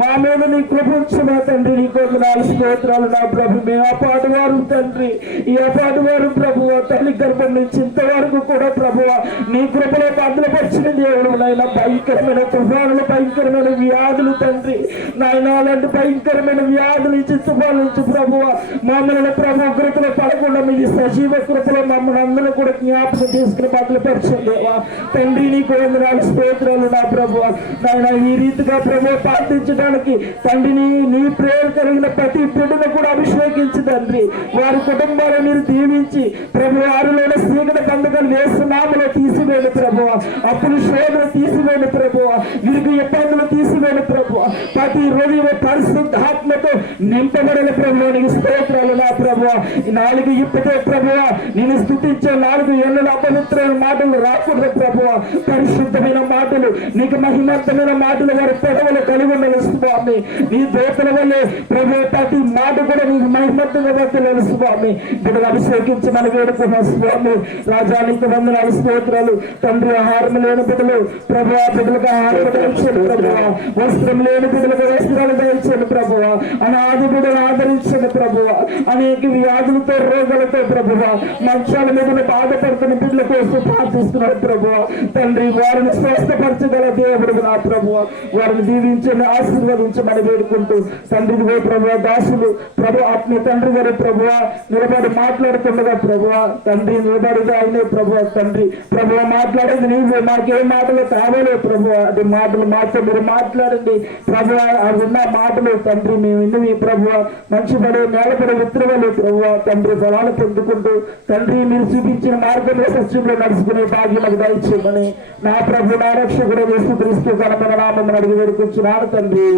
మా మీద నీ కృపించమా తండ్రి. నీకు వందనాలు స్తోత్రాలు నా ప్రభు. మేము అపాటవారు తండ్రి, ఈ అపాటవారు ప్రభువ తల్లి గర్భం నుంచి ఇంతవరకు కూడా ప్రభువ నీ కృపలో బదులుపరిచిన దేవుడు నాయన. భయంకరమైన తుఫానులు, భయంకరమైన వ్యాధులు తండ్రి నాయన, అలాంటి భయంకరమైన వ్యాధులు ఇచ్చి తుఫాను నుంచి ప్రభువ మమ్మల్ని ప్రభు కృపలో పడకుండా మీ సజీవ కృపలో మమ్మల్ని అందరూ కూడా జ్ఞాపకం చేసుకుని బదులుపరిచేదేవా తండ్రి. నీకు వందనాలు స్తోత్రాలు నా ప్రభువ. నాయన ఈ రీతిగా ప్రభు ప్రార్థించడానికి తండ్రిని నీ ప్రేమ కలిగిన ప్రతి బిడ్డను కూడా అభిషేకించి తండ్రి వారి కుటుంబాలను మీరు దీవించి ప్రభు వారిలోని సీకట కందకలు వేస్తున్నాములో తీసివేయండి ప్రభువ. అప్పులు శోధన తీసివేయండి ప్రభువ. వీరికి ఇబ్బందులు తీసివేయండి ప్రభువ. ప్రతి హృదయ పరిశుద్ధాత్మతో నింపబడిన ప్రభువానికి స్తోత్రాలు నా ప్రభువ. ఈ నాలుగు ఇప్పటికే ప్రభువ నేను స్తుతించే 4 ఏళ్ళ అపవిత్రమైన మాటలు రాకూడదు ప్రభువ. పరిశుద్ధమైన మాటలు నీకు మహిమార్థమైన మాటలు వారి పెదవులు కలిగి ఉన్న స్వామి. నీ దోతల వల్లే ప్రభు ప్రతి మాట కూడా నీకు మహిమార్థంగా వర్తిల్లాలి స్వామి. బిడ్డలు అభిషేకించమని వేడుకున్న స్వామి. రాజానికి వందనాలు స్తోత్రాలు తండ్రి. ఆహారం లేని బిడ్డలు ప్రభు బిడ్డలకు ఆహారం దయచేయండి ప్రభువ. వస్త్రం లేని బిడ్డలకు వస్త్రాలు దయచేయండి ప్రభువ. అనాది బిడ్డలు ఆదరించండి ప్రభువ. అనేక వ్యాధులతో రోగాలతో ప్రభువ మంచాల మీద బాధపడుతున్న బిడ్డల కోసం ప్రార్థిస్తున్నారు ప్రభువ. తండ్రి వారిని స్వస్థపరచగల దేవుడు నా ప్రభువ. వారిని దీవించండి, ఆశీర్వదించమని వేడుకుంటూ తండ్రి ప్రభువ దాసులు ప్రభు ఆత్మీయ తండ్రి గారి ప్రభువ నిలబడి మాట్లాడుతుండగా ప్రభువ తండ్రి నిలబడిగా అయినే ప్రభువ తండ్రి ప్రభువ మాట్లాడేది నీవే. మాకేం మాటలు కావాలో ప్రభువ అది మాటలు మాతో మీరు మాట్లాడండి ప్రభువ. అవి ఉన్న మాటలు తండ్రి మేము విన్నవి ప్రభువ మంచిపడే నేలపడే విత్తనాలు ప్రభువ తండ్రి ఫలాలు పొందుకుంటూ తండ్రి మీరు చూపించిన మార్గంలో సత్యంలో నడుచుకునే భాగ్యం దయచేయమని నా ప్రభు నా రక్షకుడు యేసుక్రీస్తు ఘనమైన నామమున అడిగి వేడుకొంచున్నాను తండ్రి.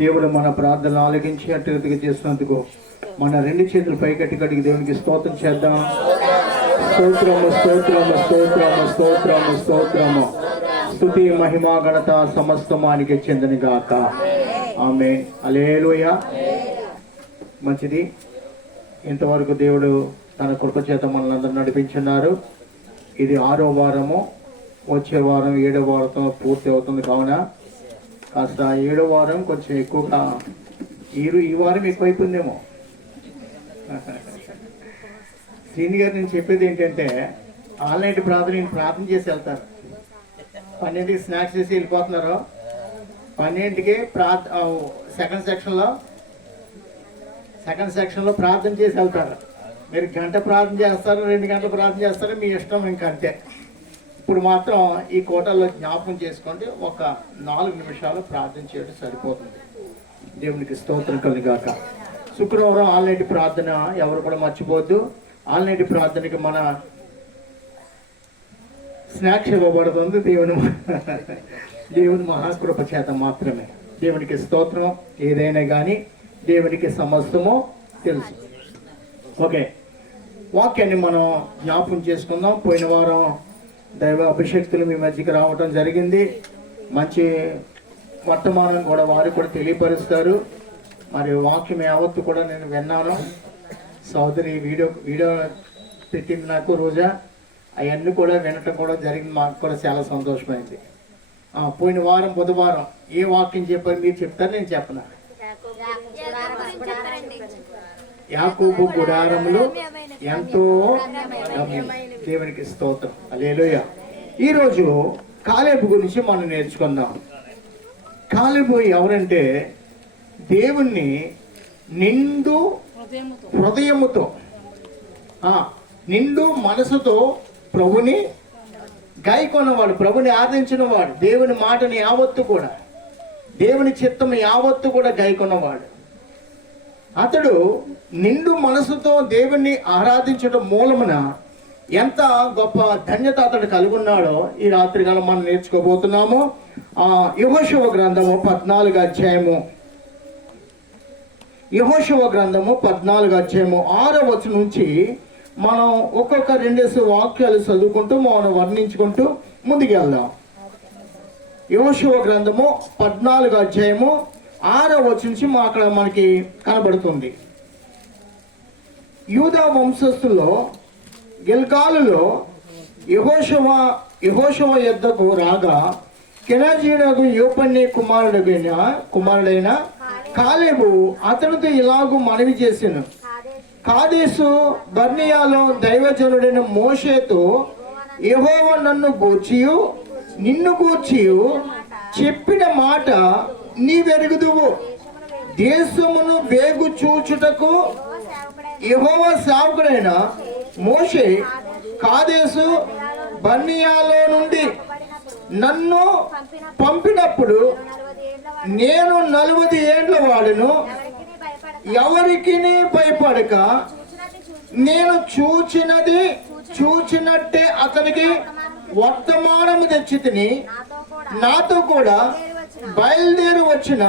దేవుడు మన ప్రార్థన ఆలకించి అట్టుగా చేసినందుకు మన 2 చేతులు పైకట్టి కడిగి దేవునికి స్తోత్రం చేద్దాం. స్తోత్రము స్తోత్రము స్తోత్రము స్తోత్రము స్తోత్రము. స్తుతి మహిమ ఘనత సమస్తమానికి చెందని గాక. ఆమేన్. హల్లెలూయా. మంచిది. ఇంతవరకు దేవుడు తన కృప చేత మనల్ని అందరూ నడిపించున్నారు. ఇది 6వ వారము. వచ్చే వారం 7వ వారంతో పూర్తి అవుతుంది. కావున కాస్త 7వ వారం కొంచెం ఎక్కువగా ఈ వారం ఎక్కువైపోయిందేమో. సీనియర్ నేను చెప్పేది ఏంటంటే ఆన్లైన్ ప్రార్థన చేసి వెళ్తారు. 12కి స్నాక్స్ చేసి వెళ్ళిపోతున్నారు. 12కి సెకండ్ సెక్షన్లో ప్రార్థన చేసి వెళ్తారు. మీరు గంట ప్రార్థన చేస్తారు, 2 గంటలు ప్రార్థన చేస్తారు, మీ ఇష్టం ఇంకంతే. ఇప్పుడు మాత్రం ఈ కోటల్లో జ్ఞాపకం చేసుకోండి, ఒక 4 నిమిషాలు ప్రార్థన చేయడం సరిపోతుంది. దేవునికి స్తోత్రం కలుగాక. శుక్రవారం ఆన్లైన్ ప్రార్థన ఎవరు కూడా మర్చిపోవద్దు. ఆన్లైన్ ప్రార్థనకి మన స్నాక్స్ ఇవ్వబడుతుంది దేవుని మహాకృప చేత మాత్రమే. దేవునికి స్తోత్రం. ఏదైనా కానీ దేవునికి సమస్తము తెలుసు. ఓకే, వాక్యాన్ని మనం జ్ఞాపకం చేసుకుందాం. పోయిన వారం దైవ అభిషక్తులు మీ మధ్యకి రావటం జరిగింది. మంచి వర్తమానం కూడా వారు కూడా తెలియపరుస్తారు. మరి వాక్యం యావత్తు కూడా నేను విన్నాను. సోదరి వీడియో పెట్టింది నాకు రోజా. అవన్నీ కూడా వినటం కూడా జరిగింది. మాకు కూడా చాలా సంతోషమైంది. పోయిన వారం బుధవారం ఏ వాక్యం చెప్పారు మీరు చెప్తారు, నేను చెప్పనా? యాకోబు గుడారములు ఎంతో దేవునికి స్తోత్రం. హల్లెలూయా. ఈరోజు కాలేబు గురించి మనం నేర్చుకుందాం. కాలేబు ఎవరంటే దేవుణ్ణి నిండు హృదయముతో నిండు మనసుతో ప్రభుని గాయకొన్నవాడు, ప్రభుని ఆరాధించిన వాడు, దేవుని మాటని యావత్తు కూడా, దేవుని చిత్తము యావత్తు కూడా గాయకొన్నవాడు. అతడు నిండు మనసుతో దేవుణ్ణి ఆరాధించడం మూలమున ఎంత గొప్ప ధన్యత అతడు కలిగి ఉన్నాడో ఈ రాత్రి కాలం మనం నేర్చుకోబోతున్నాము. యెహోషువ గ్రంథము 14వ అధ్యాయము, యెహోషువ గ్రంథము 14వ అధ్యాయము 6వ వచనం నుంచి మనం ఒక్కొక్క 2 వాక్యాలు చదువుకుంటూ మనం వర్ణించుకుంటూ ముందుకు వెళ్దాం. యెహోషువ గ్రంథము 14వ అధ్యాయము 6వ వచనం నుంచి అక్కడ మనకి కనబడుతుంది. యూదా వంశస్థుల్లో గిల్గాలులో యెహోషువ యొద్దకు రాగా కెనజీయుడగు యోపన్నే కుమారుడైన కాలేబు అతనితో ఇలాగూ మనవి చేసెను. కాదేశు బర్నియాలో దైవజనుడైన మోషేతో యెహోవా నన్ను గూర్చియు నిన్ను గూర్చియు చెప్పిన మాట నీవెరుగుదువు. దేశమును వేగు చూచుటకు యెహోవా సేవకుడైన మోషే కాదేశు బర్నియాలో నుండి నన్ను పంపినప్పుడు నేను 40 ఏండ్ల వాడును, ఎవరికి భయపడక నేను చూచినట్టే అతనికి వర్తమానము తెచ్చి తిని నాతో కూడా బయలుదేరి వచ్చిన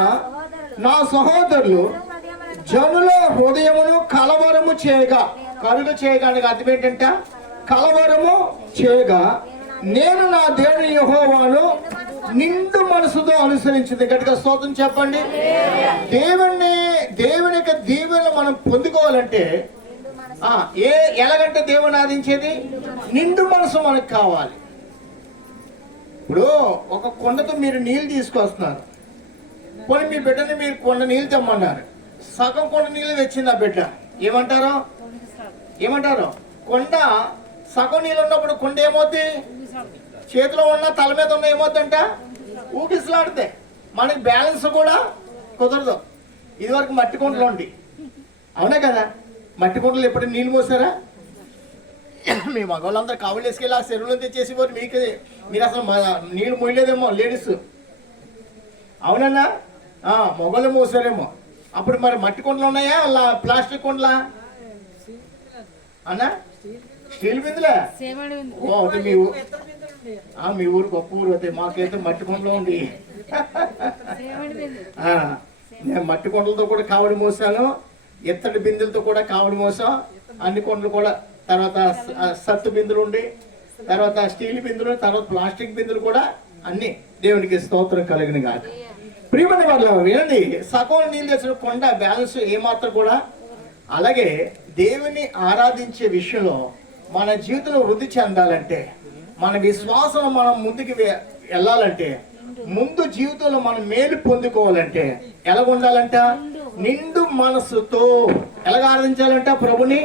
నా సహోదరులు జనుల హృదయమును కలవరము చేయగా, కరుగు చేయడానికి అర్థం ఏంటంటే కలవరము చేయగా నేను నా దేవుని యెహోవాను నిండు మనసుతో అనుసరించింది. గట్టిగా స్తోత్రం చెప్పండి. దేవుని యొక్క దీవెనలు మనం పొందుకోవాలంటే ఎలాగంటే దేవుని ఆరాధించేది నిండు మనసు మనకు కావాలి. ఇప్పుడు ఒక కొండతో మీరు నీళ్ళు తీసుకొస్తున్నారు. పోనీ మీ బిడ్డని మీరు కొండ నీళ్ళు తెమ్మన్నారు. సగం కొండ నీళ్ళు తెచ్చింది ఆ బిడ్డ, ఏమంటారు? కొండ సగం నీళ్ళు ఉన్నప్పుడు కొండ ఏమవుద్ది? చేతిలో ఉన్న తల మీద ఉన్న ఏమవుద్దంట? ఊగిసలాడితే మనకి బ్యాలెన్స్ కూడా కుదరదు. ఇదివరకు మట్టి కుండలు ఉండి, అవునా కదా? మట్టి కుండలు ఎప్పుడు నీళ్ళు మోసారా? మీ మగవాళ్ళందరూ కావులు వేసుకెళ్ళి ఆ చెరువులో తెచ్చేసి పోతే మీరు అసలు నీళ్ళు మోయలేదేమో లేడీస్, అవునన్నా? మొగలు మోసారేమో. అప్పుడు మరి మట్టి కుండలు ఉన్నాయా అలా ప్లాస్టిక్ కుండలా అన్నా? స్టీల్ బిందులే. మీ ఊరు గొప్ప ఊరు అవుతాయి. మాకైతే మట్టి కుండలో ఉంది. నేను మట్టి కుండలతో కూడా కావడి మోసాను, ఎత్తడి బిందులతో కూడా కావడి మోసాం. అన్ని కుండలు కూడా, తర్వాత సత్తు బిందులు ఉండి, తర్వాత స్టీల్ బిందులు, తర్వాత ప్లాస్టిక్ బిందులు కూడా అన్ని. దేవునికి స్తోత్రం కలిగిన కాదు. ప్రియమైన వాళ్ళు వినండి, సగం నీళ్ళు తెచ్చిన కొండ బ్యాలెన్స్ ఏమాత్రం కూడా. అలాగే దేవుని ఆరాధించే విషయంలో మన జీవితంలో వృద్ధి చెందాలంటే, మన విశ్వాసం మనం ముందుకు వెళ్ళాలంటే, ముందు జీవితంలో మనం మేలు పొందుకోవాలంటే ఎలాగ ఉండాలంట? నిండు మనసుతో. ఎలాగ ఆరాధించాలంట? ప్రభుని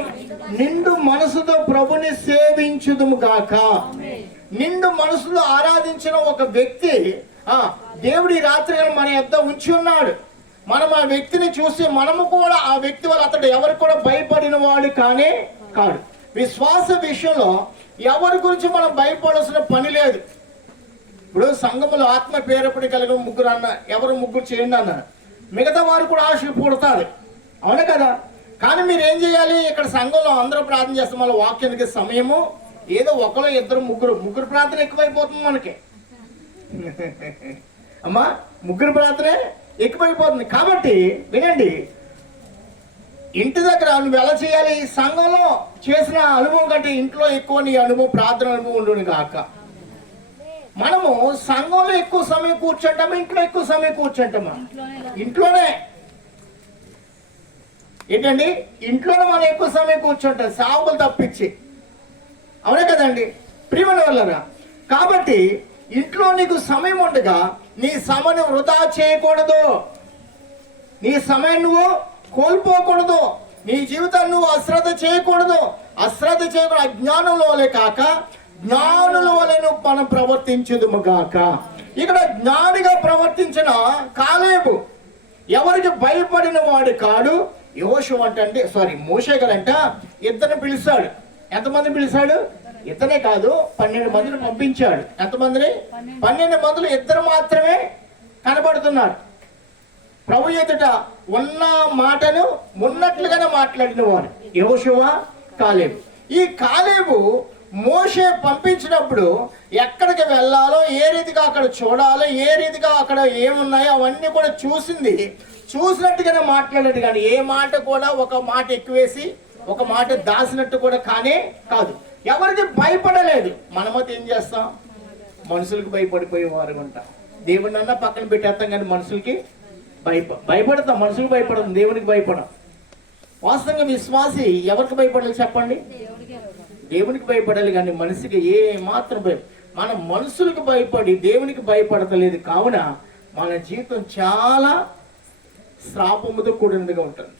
నిండు మనసుతో ప్రభుని సేవించుదుము గాక. నిండు మనసులో ఆరాధించిన ఒక వ్యక్తి దేవుడి రాత్రి మన యొద్ద ఉంచి ఉన్నాడు. మనం ఆ వ్యక్తిని చూసి మనము కూడా ఆ వ్యక్తి వల్ల అతడు ఎవరికి కూడా భయపడిన వాడు కానే కాదు. విశ్వాస విషయంలో ఎవరి గురించి మనం భయపడాల్సిన పని లేదు. ఇప్పుడు సంఘములో ఆత్మ పేరపడి కలిగిన ముగ్గురు అన్న, ఎవరు ముగ్గురు చేయండి అన్న, మిగతా వారు కూడా ఆశ పుడతారు, అవునా కదా? కానీ మీరు ఏం చేయాలి? ఇక్కడ సంఘంలో అందరూ ప్రార్థన చేస్తాం, మళ్ళీ వాక్యానికి సమయము ఏదో ఒకరు ఇద్దరు ముగ్గురు ప్రార్థన ఎక్కువైపోతుంది మనకి. అమ్మా ముగ్గురు ప్రార్థనే ఎక్కువైపోతుంది. కాబట్టి వినండి, ఇంటి దగ్గర నువ్వు ఎలా చేయాలి? సంఘంలో చేసిన అనుభవం కంటే ఇంట్లో ఎక్కువ నీ అనుభవం, ప్రార్థన అనుభవం ఉండును గాక. మనము సంఘంలో ఎక్కువ సమయం కూర్చుంటామా, ఇంట్లో ఎక్కువ సమయం కూర్చుంటామా? ఇంట్లోనే. ఏంటండి, ఇంట్లోనే మనం ఎక్కువ సమయం కూర్చుంటాం, సాగులు తప్పించి. అవునే కదండి ప్రియమైన వాళ్ళరా? కాబట్టి ఇంట్లో నీకు సమయం ఉండగా నీ సమయం వృధా చేయకూడదు, నీ సమయం నువ్వు కోల్పోకూడదు, నీ జీవితాన్ని నువ్వు అశ్రద్ధ చేయకూడదు. అశ్రద్ధ చేయకూడదు, అజ్ఞానంలో వలె కాక జ్ఞానుల వలె మనం ప్రవర్తించదుము గాక. ఇక్కడ జ్ఞానిగా ప్రవర్తించిన కాలేబు ఎవరికి భయపడిన వాడు కాడు. యోషువ అంటే మోషే గారంట ఇద్దరిని పిలిచాడు. ఎంతమంది పిలిచాడు? ఇతనే కాదు, 12 మందిని పంపించాడు. ఎంతమందిని? 12 మందిలో ఇద్దరు మాత్రమే కనబడుతున్నారు. ప్రభు ఎదుట ఉన్న మాటను ఉన్నట్లుగానే మాట్లాడిన వారు యోషువ, కాలేబు. ఈ కాలేబు మోషే పంపించినప్పుడు ఎక్కడికి వెళ్ళాలో, ఏ రీతిగా అక్కడ చూడాలో, ఏ రీతిగా అక్కడ ఏమున్నాయో అవన్నీ కూడా చూసినట్టుగానే మాట్లాడాడు. కానీ ఏ మాట కూడా ఒక మాట ఎక్కువేసి ఒక మాట దాసినట్టు కూడా కానే కాదు. ఎవరికి భయపడలేదు. మనమైతే ఏం చేస్తాం? మనుషులకు భయపడిపోయేవారు ఉంటాం. దేవుడిని అన్నా పక్కన పెట్టేస్తాం, కానీ మనుషులకి భయపడతాం. మనుషులకు భయపడతాం, దేవునికి భయపడం. వాస్తవంగా విశ్వాసి ఎవరికి భయపడాలి చెప్పండి? దేవునికి భయపడాలి, కానీ మనిషికి ఏ మాత్రం మనం మనుషులకు భయపడి దేవునికి భయపడతలేదు. కావున మన జీవితం చాలా శ్రాపముతో కూడినదిగా ఉంటుంది.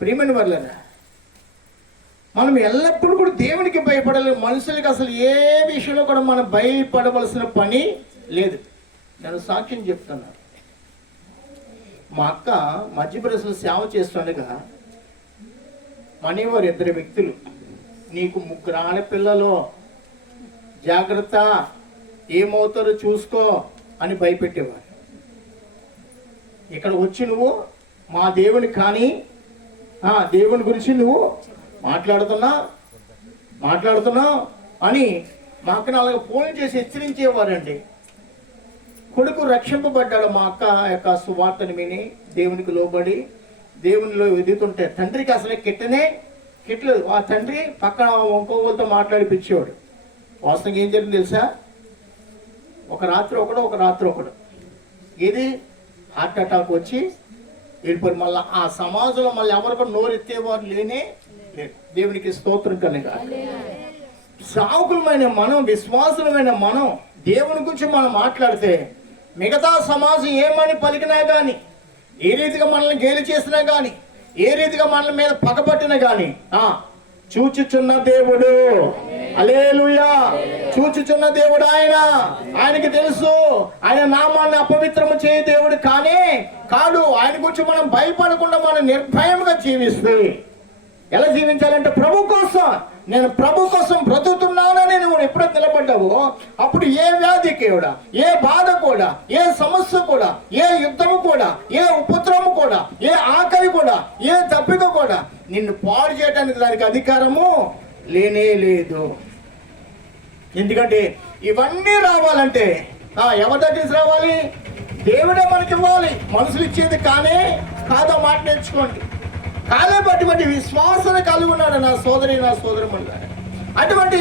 ప్రియమైన వాళ్ళరా, మనం ఎల్లప్పుడూ కూడా దేవునికి భయపడాలి. మనుషులకి అసలు ఏ విషయంలో కూడా మనం భయపడవలసిన పని లేదు. నేను సాక్ష్యం చెప్తున్నాను. మా అక్క మధ్యప్రదేశ్లో సేవ చేస్తుండగా మనీవారు 2 వ్యక్తులు, నీకు 3 ఆడపిల్లలు, జాగ్రత్త, ఏమవుతారో చూసుకో అని భయపెట్టేవారు. ఇక్కడ వచ్చి నువ్వు మా దేవుని కానీ దేవుని గురించి నువ్వు మాట్లాడుతున్నావు అని మా అక్కను అలాగే ఫోన్ చేసి హెచ్చరించేవారండి. కొడుకు రక్షింపబడ్డాడు. మా అక్క యొక్క సువార్తని విని దేవునికి లోబడి దేవునిలో ఎదుగుతుంటే తండ్రికి అసలే కిట్టలేదు. ఆ తండ్రి పక్కన ఇంకోళ్ళతో మాట్లాడిపించేవాడు. వాస్తవంగా ఏం జరిగింది తెలుసా? ఒక రాత్రి ఒకడు ఇది హార్ట్ అటాక్ వచ్చి వెళ్ళిపోయి మళ్ళీ ఆ సమాజంలో మళ్ళీ ఎవరికి నోరెత్తేవారు లేనే లేదు. దేవునికి స్తోత్రం కనుక సాకులమైన మనం, విశ్వాసులమైన మనం దేవుని గురించి మనం మాట్లాడితే మిగతా సమాజం ఏమని పలికినా కానీ, ఏ రీతిగా మనల్ని గేలి చేసినా కానీ, ఏ రీతిగా మనల మీద పగపట్టినా కానీ చూచుచున్న దేవుడు, హల్లెలూయా, చూచుచున్న దేవుడు ఆయనకి తెలుసు. ఆయన నామాన్ని అపవిత్రము చేయ దేవుడు కాడు. ఆయన గురించి మనం భయపడకుండా మనం నిర్భయంగా జీవిస్తే, ఎలా జీవించాలంటే నేను ప్రభు కోసం బ్రతుకుతున్నానని నువ్వు ఎప్పుడైతే నిలబడ్డావో అప్పుడు ఏ వ్యాధి కూడా, ఏ బాధ కూడా, ఏ సమస్య కూడా, ఏ యుద్ధము కూడా, ఏ ఉపద్రవము కూడా, ఏ ఆకలి కూడా, ఏ తప్పిక కూడా నిన్ను పాడు చేయడానికి దానికి అధికారము లేనే లేదు. ఎందుకంటే ఇవన్నీ రావాలంటే ఎవరి దగ్గర రావాలి? దేవుడే మనకి ఇవ్వాలి. మనుషులు ఇచ్చేది కాదో మాట నేర్చుకోండి. అటువంటి విశ్వాసన కలిగి ఉన్నాడు నా సోదరుడు. అటువంటి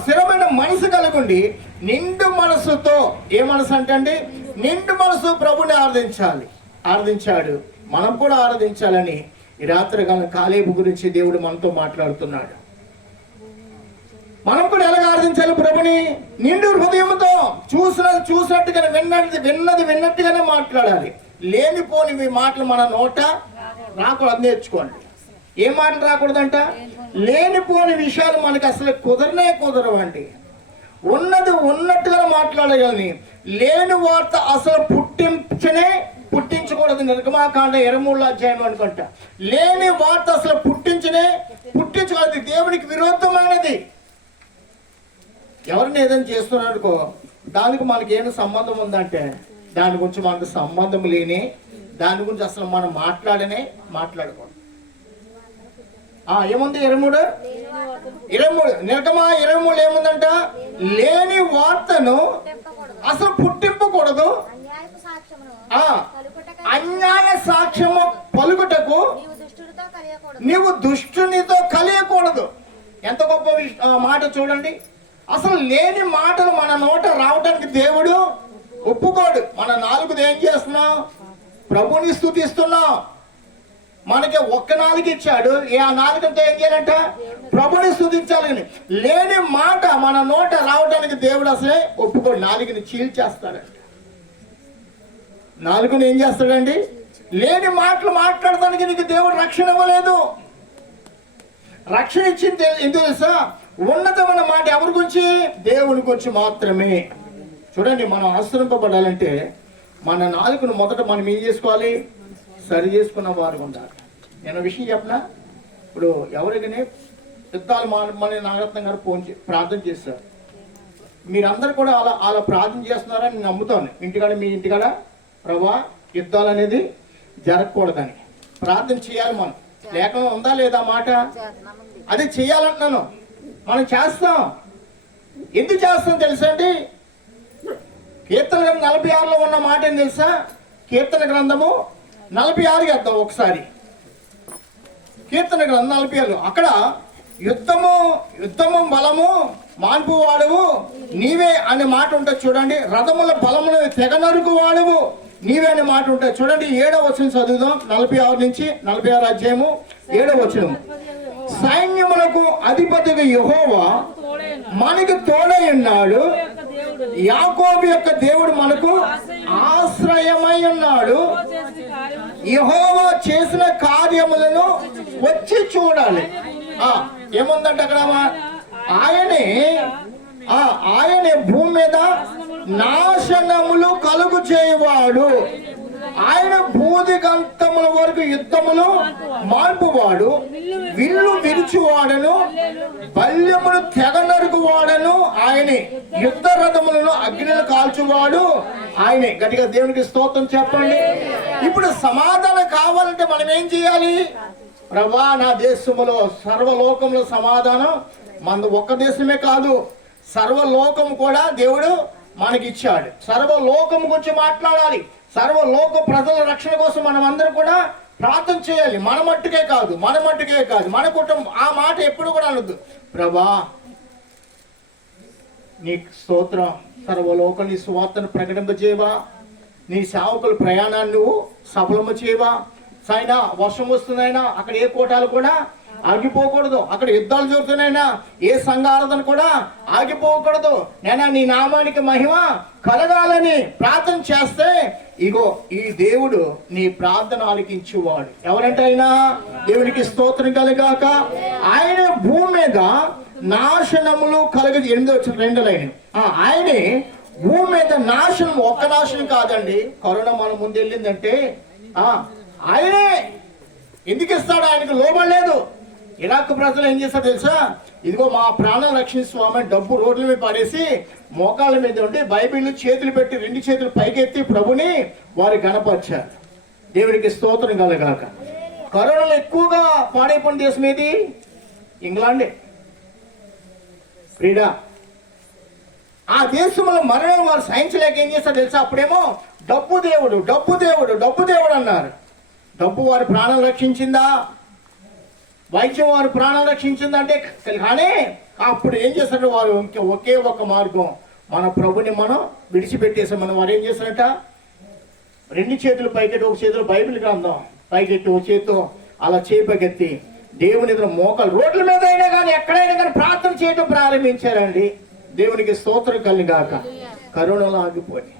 స్థిరమైన మనసు కలిగి నిండు మనసుతో, ఏ మనసు అంటే నిండు మనసు ప్రభుని ఆరాధించాడు. మనం కూడా ఆరాధించాలని ఈ రాత్రి కాలేబు గురించి దేవుడు మనతో మాట్లాడుతున్నాడు. మనం కూడా ఎలా ఆరాధించాలి ప్రభుని? నిండు హృదయంతో, చూసినట్టుగానే విన్నట్టుగానే మాట్లాడాలి. లేనిపోని మాటలు మన నోట రాకూడదు. నేర్చుకోండి. ఏ మాటలు రాకూడదంట? లేనిపోని విషయాలు మనకి అసలు కుదరవండి. ఉన్నది ఉన్నట్టుగా మాట్లాడగలని, లేని వార్త అసలు పుట్టించకూడదు. నిర్గమాకాండ 23వ అధ్యాయం అనుకుంటా. లేని వార్త అసలు పుట్టించకూడదు. దేవునికి విరుద్ధమైనది. ఎవరిని ఏదైనా చేస్తున్నారనుకో, దానికి మనకి ఏమైనా సంబంధం ఉందంటే దాని గురించి మనకు సంబంధం లేని, దాని గురించి అసలు మనం మాట్లాడకూడదు. ఏముంది 23 నిర్గమ 23 ఏముందంట? లేని వార్తను అసలు పుట్టింపకూడదు, అన్యాయపు సాక్ష్యమును ఆ పలుకుటకై అన్యాయ సాక్ష్యము పలుకుటకు నీవు దుష్టుడితో కలియకూడదు. నీవు దుష్టునితో కలియకూడదు. ఎంత గొప్ప మాట చూడండి. అసలు లేని మాటలు మన నోట రావడానికి దేవుడు ఒప్పుకోడు. మన నాలుగుది ఏం చేస్తున్నాం? ప్రభుని స్తుతిస్తున్నాం. మనకి ఒక్క నాలుగు ఇచ్చాడు, ఆ నాలుగుతో ఏం చేయాలంట? ప్రభుని స్తుతించాలని. లేని మాట మన నోట రావడానికి దేవుడు అసలే ఒప్పుకోడు. నాలుగుని చీల్చేస్తాడంట. నాలుగుని ఏం చేస్తాడండి? లేని మాటలు మాట్లాడటానికి నీకు దేవుడు రక్షణ ఇవ్వలేదు. రక్షణ ఇచ్చింది ఎందుకు తెలుసా? ఉన్నతమైన మాట ఎవరి గురించి? దేవుని గురించి మాత్రమే. చూడండి, మనం ఆశ్రయింపబడాలంటే మన నాలుగును మొదట మనం ఏం చేసుకోవాలి? సరి చేసుకున్న వారు ఉండాలి. నేను విషయం చెప్పనా? ఇప్పుడు ఎవరికైనా యుద్ధాలు మన నాగరత్నం గారు ప్రార్థన చేస్తారు. మీరందరూ కూడా అలా ప్రార్థన చేస్తున్నారని నేను నమ్ముతాను. మీ ఇంటికాడ ప్రభా యుద్ధాలు అనేది జరగకూడదని ప్రార్థన చేయాలి. మనం లేఖనం ఉందా లేదా మాట? అది చేయాలంటున్నాను. మనం చేస్తాం. ఎందుకు చేస్తాం తెలుసా అండి? కీర్తన గ్రంథం 46లో ఉన్న మాట ఏం తెలుసా? కీర్తన గ్రంథము 46 వేద్దాం ఒకసారి. కీర్తన గ్రంథం 46 అక్కడ యుద్ధము బలము మాన్పు వాడువు నీవే అనే మాట ఉంటుంది చూడండి. రథముల బలమును తెగనరుకు వాడువు నీవే అనే మాట ఉంటుంది చూడండి. 7వ వచనం చదువుదాం. 46 నుంచి 46 అధ్యాయము 7వ వచనం. సైన్యములకు అధిపతిగా యెహోవా మనకు తోడై ఉన్నాడు. యాకోబు యొక్క దేవుడు మనకు ఆశ్రయమై ఉన్నాడు. యెహోవా చేసిన కార్యములను వచ్చి చూడాలి. ఏముందంటే అక్కడ? ఆయనే భూమి మీద నాశనములు కలుగు చేయవాడు. ఆయన భూదిగంతముల వరకు యుద్ధములు మార్పువాడు. విల్లు విరుచువాడను బల్యమును తెగ నరుకువాడను ఆయనే. యుద్ధ రథములను అగ్నిని కాల్చువాడు ఆయనే. గట్టిగా దేవునికి స్తోత్రం చెప్పండి. ఇప్పుడు సమాధానం కావాలంటే మనం ఏం చేయాలి? ప్రభా, నా దేశములో సర్వలోకంలో సమాధానం మన ఒక్క దేశమే కాదు, సర్వలోకం కూడా దేవుడు మనకిచ్చాడు. సర్వలోకం గురించి మాట్లాడాలి. సర్వలోక ప్రజల రక్షణ కోసం మనం అందరం కూడా ప్రార్థన చేయాలి. మన మట్టుకే కాదు, మన కుటుంబం. ఆ మాట ఎప్పుడు కూడా అనొద్దు. ప్రభా, నీ స్తోత్రం, సర్వలోక నీ సువార్తను ప్రకటింపజేయవా, నీ సేవకుల ప్రయాణాన్ని నువ్వు సఫలము చేయవా. సైనా వర్షం వస్తుందైనా అక్కడ ఏ కోటాలు కూడా ఆగిపోకూడదు. అక్కడ యుద్ధాలు జరుగుతున్నాయినా ఏ సంఘారాధన కూడా ఆగిపోకూడదు. నేను నీ నామానికి మహిమ కలగాలని ప్రార్థన చేస్తే ఇగో ఈ దేవుడు నీ ప్రార్థన ఆలకించేవాడు. ఎవరంటే ఆయన? దేవునికి స్తోత్రం కలుగాక. ఆయన భూమి మీద నాశనములు కలగ 8వ లైన్. ఆయనే భూమి మీద నాశనం. ఒక్క నాశనం కాదండి. కరోనా మన ముందు వెళ్ళిందంటే ఆయనే. ఎందుకు ఇస్తాడు? ఆయనకు లోబడలేదు. ఇరాక్ ప్రజలు ఏం చేస్తారు తెలుసా? ఇదిగో మా ప్రాణం రక్షించుకోమని డబ్బు రోడ్ల మీద పడేసి మోకాళ్ళ మీద ఉండి బైబిల్ చేతులు పెట్టి 2 చేతులు పైకెత్తి ప్రభుని వారు గణపరిచారు. దేవునికి స్తోత్రం కలగాక. కరోనాలో ఎక్కువగా పాడైపోయిన దేశం ఏది? ఇంగ్లాండే. క్రీడా ఆ దేశంలో మరణం వారు సహించలేక ఏం చేస్తారు తెలుసా? అప్పుడేమో డబ్బు దేవుడు అన్నారు. డబ్బు వారి ప్రాణం రక్షించిందా? వైద్యం వారి ప్రాణం రక్షించిందంటే కానీ అప్పుడు ఏం చేస్తారు వారు? ఒకే ఒక మార్గం, మన ప్రభుని మనం విడిచిపెట్టేసామని వారు ఏం చేస్తారట? 2 చేతులు పైకెట్టి, ఒక చేతిలో బైబిల్ గ్రంథం పైకెట్టి, ఒక చేతితో అలా చేపకెత్తి దేవుని ఎదురు మోకాలు రోడ్ల మీద అయినా కానీ ఎక్కడైనా కానీ ప్రార్థన చేయడం ప్రారంభించారండి. దేవునికి స్తోత్రం కలుగాక. కరోనాలో ఆగిపోయి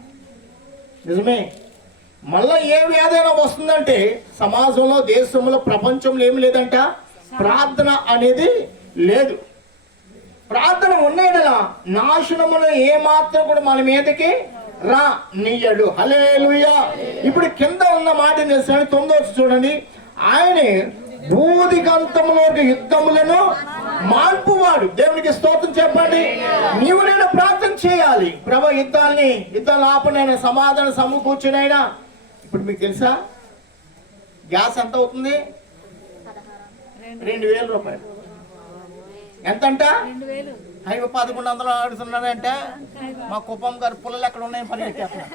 నిజమే. మళ్ళా ఏ వ్యాధైనా వస్తుందంటే సమాజంలో, దేశంలో, ప్రపంచంలో ఏమి లేదంట? ప్రార్థన అనేది లేదు. ప్రార్థన ఉండేలా నాశనమును ఏమాత్రం కూడా మన మీదకి రా నీయడు. హల్లెలూయా. ఇప్పుడు కింద ఉన్న మాట తెలుసండి, 9వ చూడండి. ఆయనే భూదిగంతములో యుద్ధములను మాన్పువాడు. దేవునికి స్తోత్రం చెప్పండి. నీవు నేను ప్రార్థన చేయాలి. ప్రభు యుద్ధాలు ఆపనైనా, సమాధానం సమకూర్చునైనా. ఇప్పుడు మీకు తెలుసా గ్యాస్ ఎంత అవుతుంది? 2,000 రూపాయలు. ఎంతంట? 1100 ఆడుతున్నాడంటే మా కుప్పం గారు పుల్లలు ఎక్కడ ఉన్నాయని పరిగెట్టేస్తున్నా.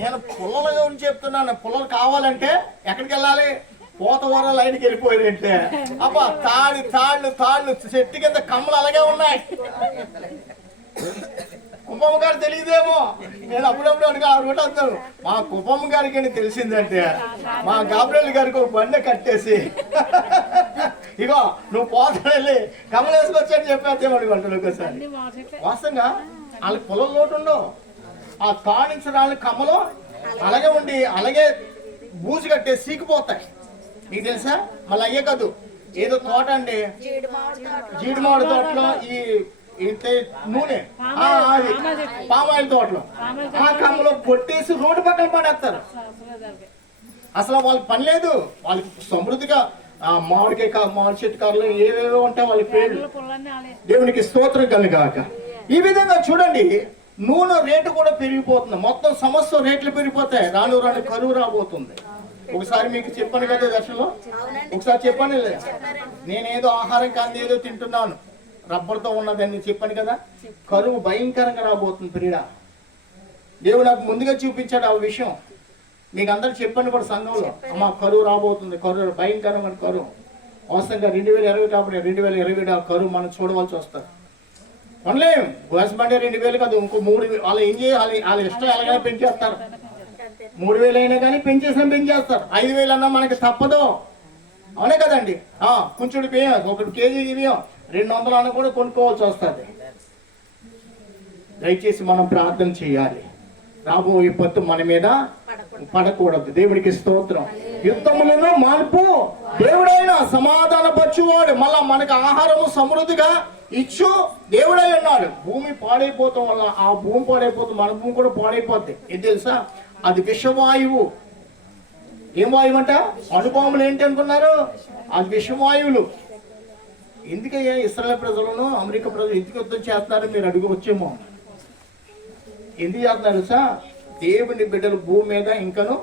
నేను పుల్లల గురించి చెప్తున్నాను. పుల్లలు కావాలంటే ఎక్కడికి వెళ్ళాలి? పోతవరం లైన్కి వెళ్ళిపోయిందంటే అబ్బా తాళ్ళు చెట్టు కింద కమ్మలు అలాగే ఉన్నాయి. కుప్పమ్మ గారు తెలియదేమో, నేను అప్పుడప్పుడు అడిగా రూట్ వస్తాను. మా కుప్పమ్మ గారికి తెలిసిందంటే మా గాబ్రేల్ గారికి ఒక బండి కట్టేసి ఇగో నువ్వు పోతా వెళ్ళి కమ్మలు వేసుకొచ్చని చెప్పేద్దామని అంటాడు ఒకసారి. వాస్తవంగా వాళ్ళకి పొలం లోటు ఉండవు. ఆ తాడించడానికి కమ్మలు అలాగే ఉండి అలాగే బూజు కట్టేసి సీకిపోతాయి. నీకు తెలుసా? మళ్ళీ అయ్యే కాదు, ఏదో తోట అండి, జీడిమామిడి తోటలో ఈ ఇంత నూనె అది పామాయిల్ తోటలో ఆ కమ్మలో కొట్టేసి రోడ్డు పక్కన పడేస్తారు. అసలు వాళ్ళకి పని లేదు. వాళ్ళకి సమృద్ధిగా మామిడి చెట్టు కారులు ఏవేవో ఉంటాయి వాళ్ళకి పేర్లు. దేవునికి స్తోత్రం కలుగాక. ఈ విధంగా చూడండి, నూనె రేటు కూడా పెరిగిపోతుంది. మొత్తం సంవత్సరం రేట్లు పెరిగిపోతాయి. రాను కరువు రాబోతుంది. ఒకసారి మీకు చెప్పాను కదా దర్శనంలో, ఒకసారి చెప్పాను నేనేదో ఆహారం కాదు ఏదో తింటున్నాను రబ్బర్తో ఉన్నదని చెప్పాను కదా. కరువు భయంకరంగా రాబోతుంది ప్రియుడా. దేవుడు నాకు ముందుగా చూపించాడు ఆ విషయం. మీకు అందరూ చెప్పండి కూడా సంఘంలో, అమ్మ కరువు రాబోతుంది, కరువు భయంకరమైన కరువు. వాస్తవంగా 2020 కాబట్టి 2020 కరువు మనం చూడవలసి వస్తుంది. కొనలేం. గ్యాస్ బండి 2,000 కాదు, ఇంకో 3,000. వాళ్ళు ఏం చేయాలి? వాళ్ళ ఇష్టం ఎలాగైనా పెంచేస్తారు. 3,000 అయినా కానీ పెంచేస్తారు. 5,000 అన్నా మనకి తప్పదు. అవునే కదండి. కొంచెం బియ్యం, 1 కేజీ బియ్యం 200 అన్న కూడా కొనుక్కోవాల్సి వస్తుంది. దయచేసి మనం ప్రార్థన చేయాలి. రాబోయే విపత్తు మన మీద పడకూడదు. దేవుడికి స్తోత్రం. యుద్ధములను మార్పు దేవుడైనా సమాధానపరచువాడు. మళ్ళా మనకు ఆహారము సమృద్ధిగా ఇచ్చు దేవుడై ఉన్నాడు. భూమి పాడైపోతాం వల్ల ఆ భూమి పాడైపోతుంది, మన భూమి కూడా పాడైపోద్ది. ఏం తెలుసా? అది విషవాయువు. ఏం వాయువు అంట? అణుబాంబులు ఏంటి అనుకున్నారు? అది విషవాయువులు. ఎందుకయ్యా ఇశ్రాయేల్ ప్రజలను అమెరికా ప్రజలు ఎందుకు యుద్ధం చేస్తున్నారు మీరు అడుగువచ్చేమో. ఎందుకు చేస్తున్నారు సార్? దేవుని బిడ్డలు భూమి మీద ఇంకను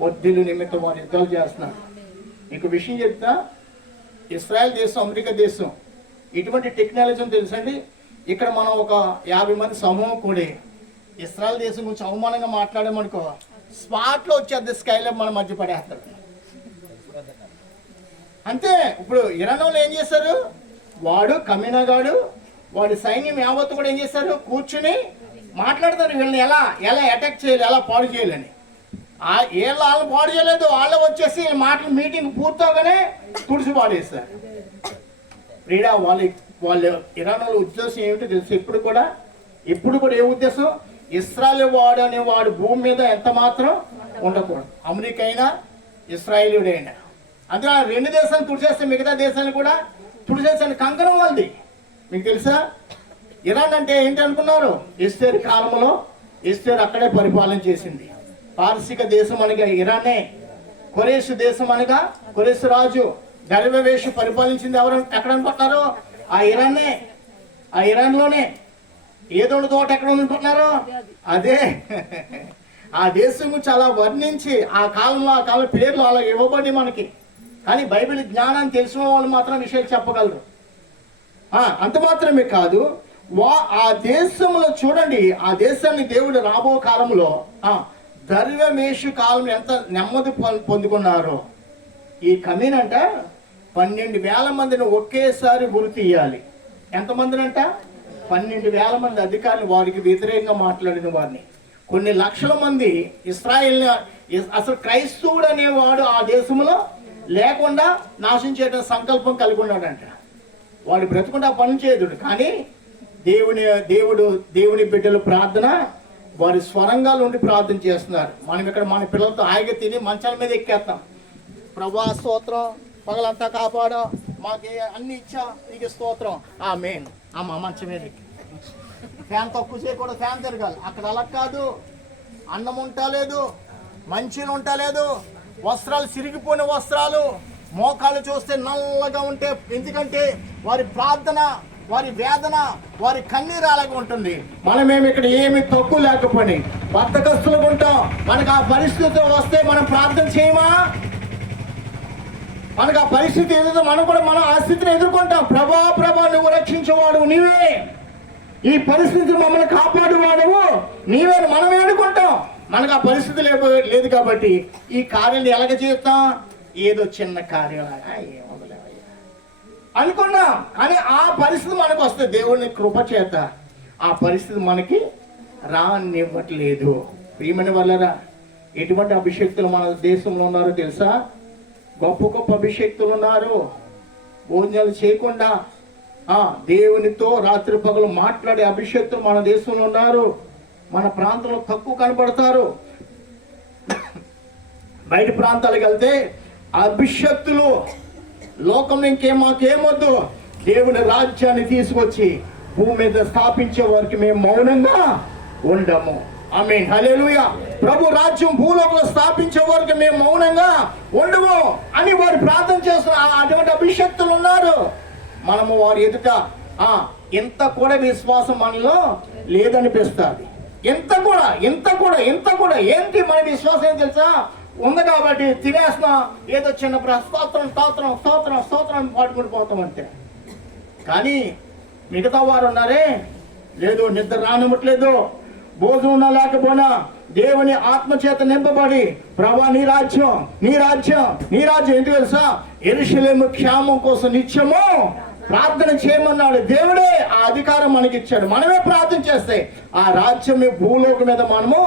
వర్ధిల్లు నిమిత్తం వారు యుద్ధాలు చేస్తున్నారు. మీకు విషయం చెప్తా, ఇశ్రాయేల్ దేశం అమెరికా దేశం ఇటువంటి టెక్నాలజీ తెలుసండి. ఇక్కడ మనం ఒక 50 మంది సమూహం కూడి ఇశ్రాయేల్ దేశం గురించి అవమానంగా మాట్లాడామనుకో, స్పాట్లో వచ్చేది స్కైలో మన మధ్య పడేస్తారు. అంతే. ఇప్పుడు ఇరాన్ వాళ్ళు ఏం చేస్తారు? వాడు కమీనాగాడు వాడి సైన్యం యావత్తు కూడా ఏం చేస్తారు? కూర్చుని మాట్లాడతారు వీళ్ళని ఎలా అటాక్ చేయాలి, ఎలా పాడు చేయాలని. వాళ్ళని పాడు చేయలేదు, వాళ్ళు వచ్చేసి మాటలు మీటింగ్ పూర్తవగానే తుడిసి పాడేస్తారు. ప్రియుడా, వాళ్ళు ఇరాన్ వాళ్ళ ఉద్దేశం ఏమిటో తెలుసు. ఇప్పుడు కూడా ఏ ఉద్దేశం? ఇశ్రాయేలు వాడు అనే వాడు భూమి మీద ఎంత మాత్రం ఉండకూడదు. అమెరికా అయినా ఇశ్రాయేలుడైనా. అందులో 2 దేశాలు తుడిచేస్తే మిగతా దేశాలు కూడా తుడిచేసిన కంకణం వాళ్ళది. మీకు తెలుసా? ఇరాన్ అంటే ఏంటి అనుకున్నారు? ఎస్తేరు కాలంలో ఎస్తేరు అక్కడే పరిపాలన చేసింది. పారసిక దేశం అనగా ఇరానే. కొరేసు దేశం అనగా కొరేసు రాజు దర్వేషు పరిపాలించింది ఎవరు ఎక్కడ అనుకుంటున్నారు? ఆ ఇరాన్నే. ఆ ఇరాన్లోనే. ఏదో తోట ఎక్కడ ఉందనుకుంటున్నారు? అదే. ఆ దేశం చాలా వర్ణించి ఆ కాలం పేర్లు అలా ఇవ్వబడి మనకి. కానీ బైబిల్ జ్ఞానాన్ని తెలిసిన వాళ్ళు మాత్రం విషయాలు చెప్పగలరు. అంత మాత్రమే కాదు, ఆ దేశంలో చూడండి, ఆ దేశాన్ని దేవుడు రాబో కాలంలో దర్వేషు కాలం ఎంత నెమ్మది పొందుకున్నారో. ఈ కమీనంట 12,000 మందిని ఒకేసారి గురి తీయాలి. ఎంతమందినంట? 12,000 మంది అధికారులు వారికి వ్యతిరేకంగా మాట్లాడిన వారిని. కొన్ని లక్షల మంది ఇశ్రాయేల్ అసలు క్రైస్తవుడు అనేవాడు ఆ దేశంలో లేకుండా నాశనం చేయడం సంకల్పం కలిగి ఉన్నాడంట. వాడు బ్రతుకుంటే పని చేయదు. కానీ దేవుని బిడ్డలు ప్రార్థన, వారి స్వరంగాలు ఉండి ప్రార్థన చేస్తున్నారు. మనం ఇక్కడ మన పిల్లలతో హాయిగా తిని మంచాల మీద ఎక్కేస్తాం. ప్రభా స్తోత్రం, పగలంతా కాపాడా, మాకు అన్ని ఇచ్చా, నీకు స్తోత్రం, ఆమేన్. మంచం మీద ఫ్యాన్ తక్కువ చేయకూడదు, ఫ్యాన్ తిరగాలి. అక్కడ అలా కాదు. అన్నం ఉండలేదు, మంచిలు ఉండలేదు, వస్త్రాలు సిరిగిపోయిన వస్త్రాలు, మోకాలు చూస్తే నల్లగా ఉంటే. ఎందుకంటే వారి ప్రార్థన, వారి వేదన, వారి కన్నీరు అలాగే ఉంటుంది. మనమేమి ఇక్కడ ఏమి తక్కువ లేకపోయి బద్దకస్తులుగా ఉంటాం. మనకు ఆ పరిస్థితులు వస్తే మనం ప్రార్థన చేయమా? మనకు ఆ పరిస్థితి ఏదైతే మనం ఆ స్థితిని ఎదుర్కొంటాం. ప్రభా నువ్వు రక్షించేవాడు నీవే, ఈ పరిస్థితి మమ్మల్ని కాపాడువాడువు నీవే, మనం ఏడుకుంటాం. మనకు ఆ పరిస్థితి లేదు కాబట్టి ఈ కార్యాన్ని ఎలాగ చేస్తాం? ఏదో చిన్న కార్యం అనుకున్నాం. కానీ ఆ పరిస్థితి మనకు వస్తే దేవుని కృప చేత ఆ పరిస్థితి మనకి రానివ్వట్లేదు. ప్రియమైన వాళ్ళరా, ఎటువంటి అభిషేక్తులు మన దేశంలో ఉన్నారో తెలుసా? గొప్ప అభిషేక్తులు ఉన్నారు. భోజనాలు చేయకుండా దేవునితో రాత్రి పగలు మాట్లాడే అభిషేక్తులు మన దేశంలో ఉన్నారు. మన ప్రాంతంలో తక్కువ కనబడతారు. బయట ప్రాంతాలకు వెళ్తే అభిషేక్తులు లోకం మాకేమొద్దు, దేవుని రాజ్యాన్ని తీసుకొచ్చి భూమి మీద స్థాపించే వారికి మేము మౌనంగా ఉండము. ఆమేన్, హల్లెలూయా. ప్రభు రాజ్యం భూలోకంలో స్థాపించే వారికి మేము మౌనంగా ఉండము అని వారు ప్రార్థన చేస్తున్నారు. అటువంటి అభిషేక్తులు ఉన్నారు. మనము వారి ఎదుట ఎంత కూడా విశ్వాసం మనలో లేదనిపిస్తుంది. ఎంత కూడా ఏంటి మన విశ్వాసం ఏం తెలుసా? ఉంది కాబట్టి తినేస్తున్నాం, ఏదో చిన్న స్తోత్రం పాడుకుంటూ పోతాం అంతే. కానీ మిగతా వారు ఉన్నారే, లేదు నిద్ర రానివ్వట్లేదు, భోజనం లేకపోయినా దేవుని ఆత్మచేత నింపబడి ప్రభా నీ రాజ్యం ఎందుకు తెలుసా? యెరూషలేము క్షేమం కోసం నిత్యము ప్రార్థన చేయమన్నాడు. దేవుడే ఆ అధికారం మనకిచ్చాడు. మనమే ప్రార్థన చేస్తే ఆ రాజ్యం భూలోకం మీద మనము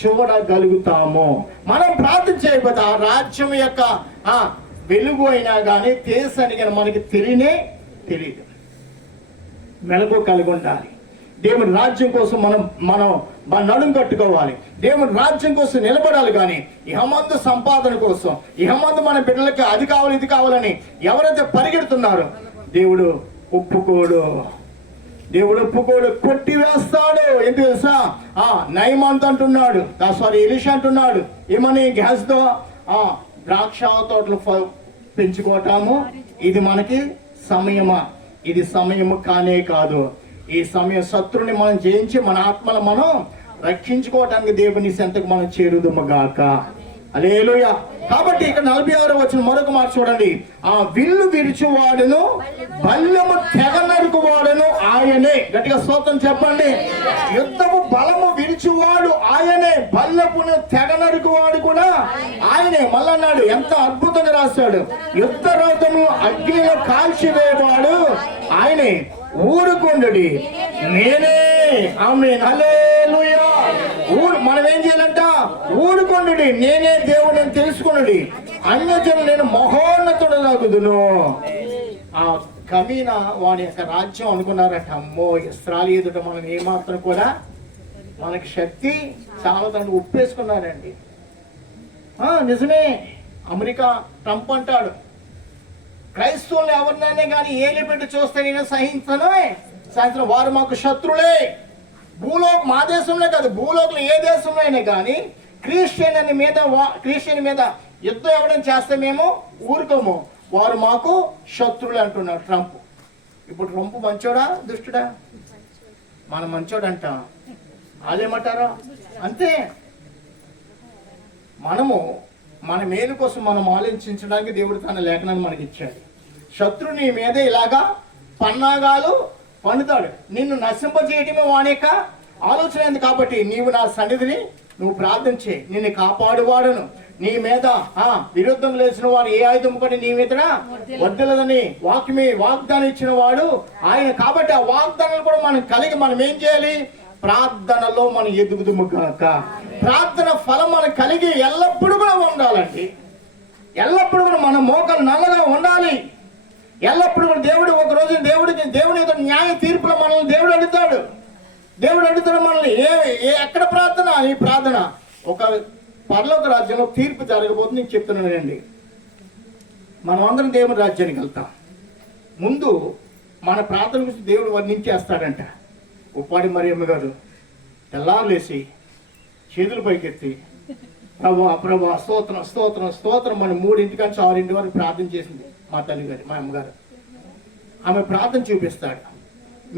చూడగలుగుతాము. మనం ప్రార్థన చేయకపోతే ఆ రాజ్యం యొక్క వెలుగు అయినా కానీ తేజని కానీ మనకి తెలియదు. మెలకు కలిగి ఉండాలి. దేవుని రాజ్యం కోసం మనం నడుం కట్టుకోవాలి. దేవుని రాజ్యం కోసం నిలబడాలి. కానీ ఇహమందు సంపాదన కోసం, ఇహమందు మన బిడ్డలకి అది కావాలి ఇది కావాలని ఎవరైతే పరిగెడుతున్నారో దేవుడు ఒప్పుకోడు, కొట్టివేస్తాడు. ఎందుకు తెలుసా? నయమంత్ అంటున్నాడు, ఎలీషా అంటున్నాడు, ఏమని? గ్యాస్ తో ద్రాక్ష తోటలు పెంచుకోవటాము ఇది మనకి సమయమా? ఇది సమయము కానే కాదు. ఈ సమయం శత్రుని మనం జయించి మన ఆత్మను మనం రక్షించుకోవటానికి దేవుని చెంతకు మనం చేరుదుమగాక. హల్లెలూయా. కాబట్టి ఇక్కడ 46 వచ్చిన మరొక మాట చూడండి. ఆ విల్లు విరుచువాడును బల్లెము తెగ నరుకువాడును ఆయనే. గట్టిగా స్తోత్రం చెప్పండి. యుద్ధము బలము విరుచువాడు ఆయనే, బల్లెపును తెగ నరుకువాడు కూడా ఆయనే. మళ్ళన్నాడు, ఎంత అద్భుతంగా రాశాడు, యుద్ధ రథము అగ్నిలో కాల్చివేవాడు ఆయనే, ఊరుకొండుడి నేనే. ఆమేన్, హల్లెలూయా. మనం ఏం చేయాలంట? ఊరుకొండుడి, నేనే దేవుని తెలుసుకొనుడి, అన్యజనులు నేను మహోన్నతుడనగుదును. ఆ కమీన వాడి యొక్క రాజ్యం అనుకున్నారట. అమ్మో, ఇశ్రాయేలు ఎదుట మనం ఏమాత్రం కూడా మనకి శక్తి చాలా దాన్ని ఉప్పేసుకున్నారండి. నిజమే. అమెరికా ట్రంప్ అంటాడు, క్రైస్తవులు ఎవరినైనా కానీ ఏలిపెట్టి చూస్తే నేను సహించను, వారు మాకు శత్రులే. మా దేశంలో కాదు, భూలోకంలో ఏ దేశంలో అయినా కానీ క్రిస్టియన్ మీద యుద్ధం ఎవరైనా చేస్తే మేము ఊరుకోము, వారు మాకు శత్రువులు అంటున్నాడు ట్రంప్. ఇప్పుడు ట్రంప్ మంచోడా దుష్టుడా? మన మంచోడంట. అదేమంటారా? అంతే. మన మేలు కోసం మనం ఆలోచించడానికి దేవుడు తన లేఖనాన్ని మనకి ఇచ్చాడు. శత్రుని మీదే ఇలాగా పన్నాగాలు పండుతాడు. నిన్ను నశింపజేయటమే వాని యొక్క ఆలోచన అయింది. కాబట్టి నీవు నా సన్నిధిని నువ్వు ప్రార్థన చేయి, నిన్ను కాపాడువాడును. నీ మీద విరుద్ధం లేచిన వాడు ఏ ఆయుధం కూడా నీ మీద వద్దలేదని వాగ్దానం ఇచ్చిన వాడు ఆయన. కాబట్టి ఆ వాగ్దానాలు కూడా మనం కలిగి మనం ఏం చేయాలి? ప్రార్థనలో మనం ఎదుగుదుము కాక ప్రార్థన ఫలం మనం కలిగి ఎల్లప్పుడూ కూడా ఉండాలండి. ఎల్లప్పుడూ కూడా మన మోకాలు నల్లగా ఉండాలి. ఎల్లప్పుడు కూడా దేవుడు ఒక రోజు దేవుని న్యాయ తీర్పులో మనల్ని దేవుడు అడుగుతాడు మనల్ని. ఎక్కడ ప్రార్థన? ఈ ప్రార్థన ఒక పరలోక రాజ్యంలో తీర్పు జరగబోతుంది. నేను చెప్తున్నానండి, మనం అందరం దేవుని రాజ్యానికి వెళ్తాం. ముందు మన ప్రార్థన గురించి దేవుడు వర్ణించేస్తాడంట. ఉప్పాడి మరియమ్మ గారు తెల్లారులేసి చేతులు పైకెత్తి ప్రభా స్తోత్రం మన 3 నుంచి 6 వరకు ప్రార్థన చేసింది మా తల్లి గారు, మా అమ్మగారు. ఆమె ప్రార్థన చూపిస్తాడు.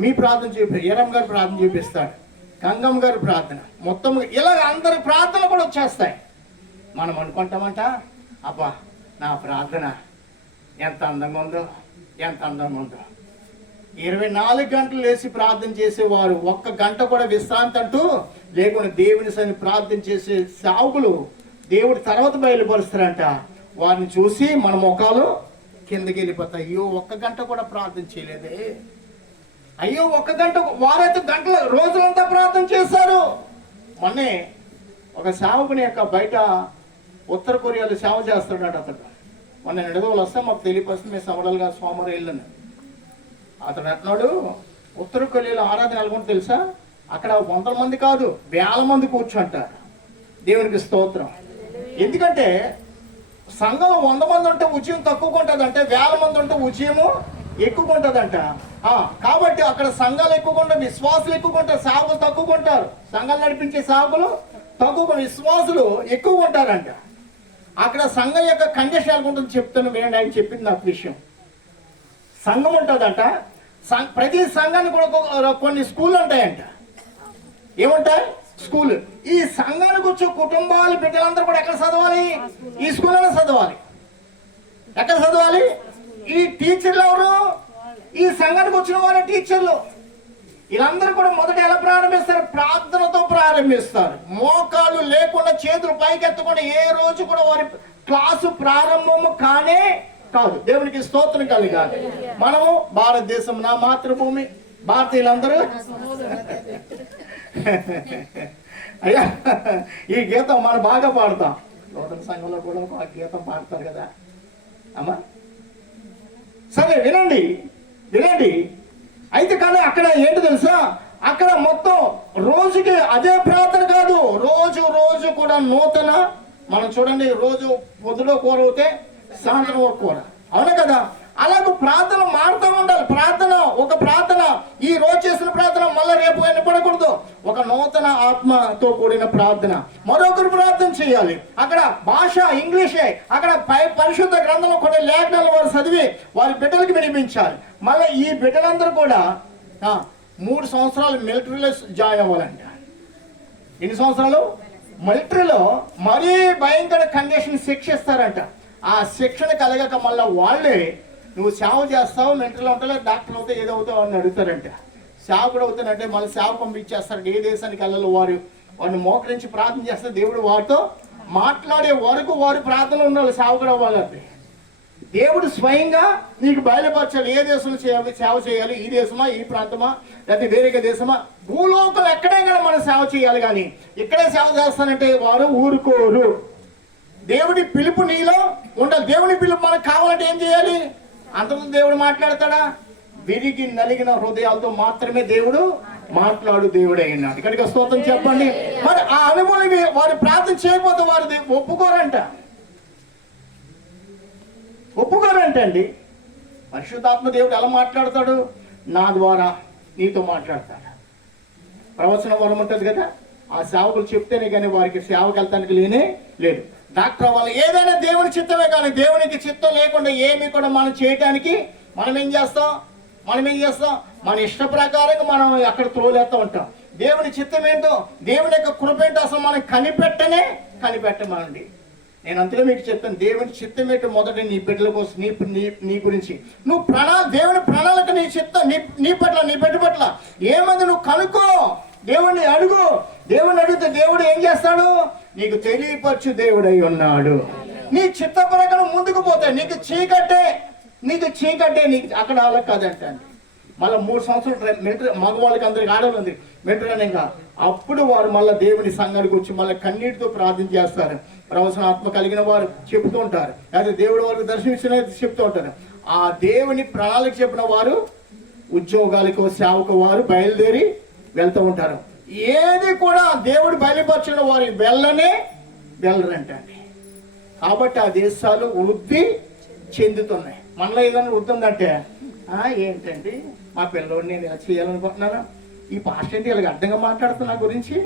మీ ప్రార్థన ఎరమ్మ గారు ప్రార్థన చూపిస్తాడు, గంగమ్మ గారి ప్రార్థన, మొత్తం ఇలా అందరి ప్రార్థనలు కూడా వచ్చేస్తాయి. మనం అనుకుంటామంట, అబ్బా నా ప్రార్థన ఎంత అందంగా ఉందో, ఎంత అందంగా ఉందో. 24 గంటలు లేచి ప్రార్థన చేసేవారు, ఒక్క గంట కూడా విశ్రాంతి అంటూ లేకుండా దేవుని సన్ని ప్రార్థన చేసే సేవకులు దేవుడి తర్వాత బయలుపరుస్తారంట. వారిని చూసి మన ముఖాలు కిందకి వెళ్ళిపోతాయి. అయ్యో ఒక్క గంట కూడా ప్రార్థన చేయలేదే, అయ్యో ఒక్క గంట. వారైతే గంటలు రోజులంతా ప్రార్థన చేశారు. మొన్నే ఒక సేవకుని యొక్క బయట ఉత్తర కొరియాలో సేవ చేస్తున్నాడు అతడు. మొన్న నడుదోలు వస్తే మాకు తెలియపరిస్తే మేము సమరలుగా సోమవారం వెళ్ళాను. అతడు అంటున్నాడు, ఉత్తర కొరియాలో ఆరాధన ఎలాగొంటే తెలుసా, అక్కడ 100 మంది కాదు 1000 మంది కూర్చుంటారు. దేవునికి స్తోత్రం. ఎందుకంటే సంఘంలో 100 మంది ఉంటే ఉద్యమం తక్కువ ఉంటుందంటే, 1000 మంది ఉంటే ఉద్యమం ఎక్కువ ఉంటుందంట. కాబట్టి అక్కడ సంఘాలు ఎక్కువ ఉంటారు, విశ్వాసులు ఎక్కువ ఉంటారు, సేవకులు తక్కువ ఉంటారు. సంఘాలు నడిపించే సేవకులు తక్కువ, విశ్వాసులు ఎక్కువ ఉంటారంట. అక్కడ సంఘం యొక్క కండిషన్ ఎలా ఉంటుంది చెప్తాను వినండి. ఆయన చెప్పింది నాకు విషయం. సంఘం ఉంటుందంట, ప్రతి సంఘానికి కూడా కొన్ని స్కూళ్ళు ఉంటాయంట. ఏముంటాయి? స్కూల్. ఈ సంఘానికి వచ్చే కుటుంబాలు బిడ్డలందరూ కూడా ఎక్కడ చదవాలి? ఈ స్కూల్లో చదవాలి. ఎక్కడ చదవాలి? ఈ టీచర్లు ఎవరు? ఈ సంఘానికి వచ్చిన వారి టీచర్లు. వీళ్ళందరూ కూడా మొదట ఎలా ప్రారంభిస్తారు? ప్రార్థనతో ప్రారంభిస్తారు. మోకాలు లేకుండా చేతులు పైకెత్తకుండా ఏ రోజు కూడా వారి క్లాసు ప్రారంభము కానే కాదు. దేవునికి స్తోత్రం కలగాలి. మనము భారతదేశం నా మాతృభూమి, భారతీయులందరూ అయ్యా ఈ గీతం మనం బాగా పాడతాం. నూతన సంఘంలో కూడా ఒక గీతం పాడతారు కదా అమ్మా. సరే వినండి వినండి. అయితే కానీ అక్కడ ఏంటి తెలుసా, అక్కడ మొత్తం రోజుకి అదే ప్రార్థన కాదు, రోజు రోజు కూడా నూతన. మనం చూడండి, రోజు పొద్దులో కూర అవుతే సాయంత్రం ఒక కూర, అవునా కదా? అలాగే ప్రార్థన మారుతూ ఉండాలి. ప్రార్థన ఒక ప్రార్థన ఈ రోజు చేసిన ప్రార్థన మళ్ళీ రేపు వినపడకూడదు. ఒక నూతన ఆత్మతో కూడిన ప్రార్థన. మరొకరు ప్రార్థన చేయాలి. అక్కడ భాష ఇంగ్లీషే. అక్కడ పరిశుద్ధ గ్రంథంలో కొన్ని లేఖనాలు వారు చదివి వారి బిడ్డలకు వినిపించాలి. మళ్ళీ ఈ బిడ్డలందరూ కూడా 3 సంవత్సరాలు మిలిటరీలో జాయిన్ అవ్వాలంట. ఎన్ని సంవత్సరాలు? మిలిటరీలో మరీ భయంకర కండిషన్ శిక్షిస్తారంట. ఆ శిక్షణ కలగక మళ్ళీ వాళ్ళే నువ్వు సేవ చేస్తావు, మిలిటరీలో ఉంటావు, డాక్టర్ అవుతావు, ఏదో అవుతావు అని అడుగుతారంట. సేవకుడు అవుతానంటే మళ్ళీ సేవ పంపించేస్తారంట. ఏ దేశానికి వెళ్ళాలో వారిని మోకరించి ప్రార్థన చేస్తే దేవుడు వారితో మాట్లాడే వరకు వారి ప్రార్థనలో ఉన్న సేవకుడు అవ్వాలంటే దేవుడు స్వయంగా నీకు బయలుపరచాలి. ఏ దేశంలో సేవ చేయాలి, ఈ దేశమా, ఈ ప్రాంతమా, లేకపోతే వేరే దేశమా, భూలోకం ఎక్కడైనా మనం సేవ చేయాలి. కానీ ఇక్కడే సేవ చేస్తానంటే వారు ఊరుకోరు. దేవుడి పిలుపు నీలో ఉండాలి. దేవుడి పిలుపు మనకు కావాలంటే ఏం చేయాలి? అంతకుముందు దేవుడు మాట్లాడతాడా? విరిగి నలిగిన హృదయాలతో మాత్రమే దేవుడు మాట్లాడు దేవుడే అయినాడు. ఇక్కడికి స్తోత్రం చెప్పండి. మరి ఆ అనుభవం వారు ప్రార్థన చేయకపోతే వారు ఒప్పుకోరంట అండి. పరిశుద్ధాత్మ దేవుడు ఎలా మాట్లాడతాడు? నా ద్వారా నీతో మాట్లాడతాడు. ప్రవచన వరం ఉంటుంది కదా, ఆ సేవకులు చెప్తేనే కానీ వారికి సేవకు వెళ్తానికి లేనే లేదు. డాక్టర్ వల్ల ఏదైనా దేవుని చిత్తమే, కానీ దేవునికి చిత్తం లేకుండా ఏమి కూడా మనం చేయటానికి మనం ఏం చేస్తాం? మన ఇష్ట ప్రకారంగా మనం అక్కడ త్రోలేస్తూ ఉంటాం. దేవుని చిత్తం ఏంటో, దేవుని యొక్క కృప ఏంటో అసలు మనం కనిపెట్టమండి. నేను అంతగా మీకు చెప్తాను, దేవుని చిత్తం ఏంటో మొదట నీ బిడ్డల కోసం, నీ గురించి నువ్వు దేవుని ప్రణాళిక, నీ చిత్తం నీ పట్ల, నీ బిడ్డ పట్ల ఏమంది నువ్వు కనుక్కో. దేవుణ్ణి అడుగు. దేవుని అడిగితే దేవుడు ఏం చేస్తాడు? నీకు తెలియపరచు దేవుడై ఉన్నాడు. నీ చిత్త ప్రకారం ముందుకు పోతే నీకు చీకటే నీకు అక్కడ అలా కాదంటే. మళ్ళీ 3 సంవత్సరాలు మిలిటరీ, మగవాళ్ళకి అందరికి ఆడవాళ్ళు ఉంది మిలిటరీ. అప్పుడు వారు మళ్ళీ దేవుని సంఘానికి వచ్చి మళ్ళీ కన్నీటితో ప్రార్థన చేస్తారు. ప్రవచన ఆత్మ కలిగిన వారు చెబుతూ ఉంటారు, అదే దేవుడు వారికి దర్శనమిచ్చిన చెప్తూ ఉంటారు. ఆ దేవుని ప్రణాళిక చెప్పిన వారు ఉద్యోగాలకు, సేవకు వారు బయలుదేరి వెళ్తూ ఉంటారు. ఏది కూడా దేవుడు బయలుపరిచిన వారు వెళ్ళరంటండి. కాబట్టి ఆ దేశాలు వృద్ధి చెందుతున్నాయి. మనలో ఏదైనా వృద్ధి ఉందంటే ఏంటండి మా పిల్లోడిని నేను ఇలా చేయాలనుకుంటున్నాను, ఈ పాస్ట్ ఏంటి ఇలాగ అడ్డంగా మాట్లాడుతున్నా గురించి,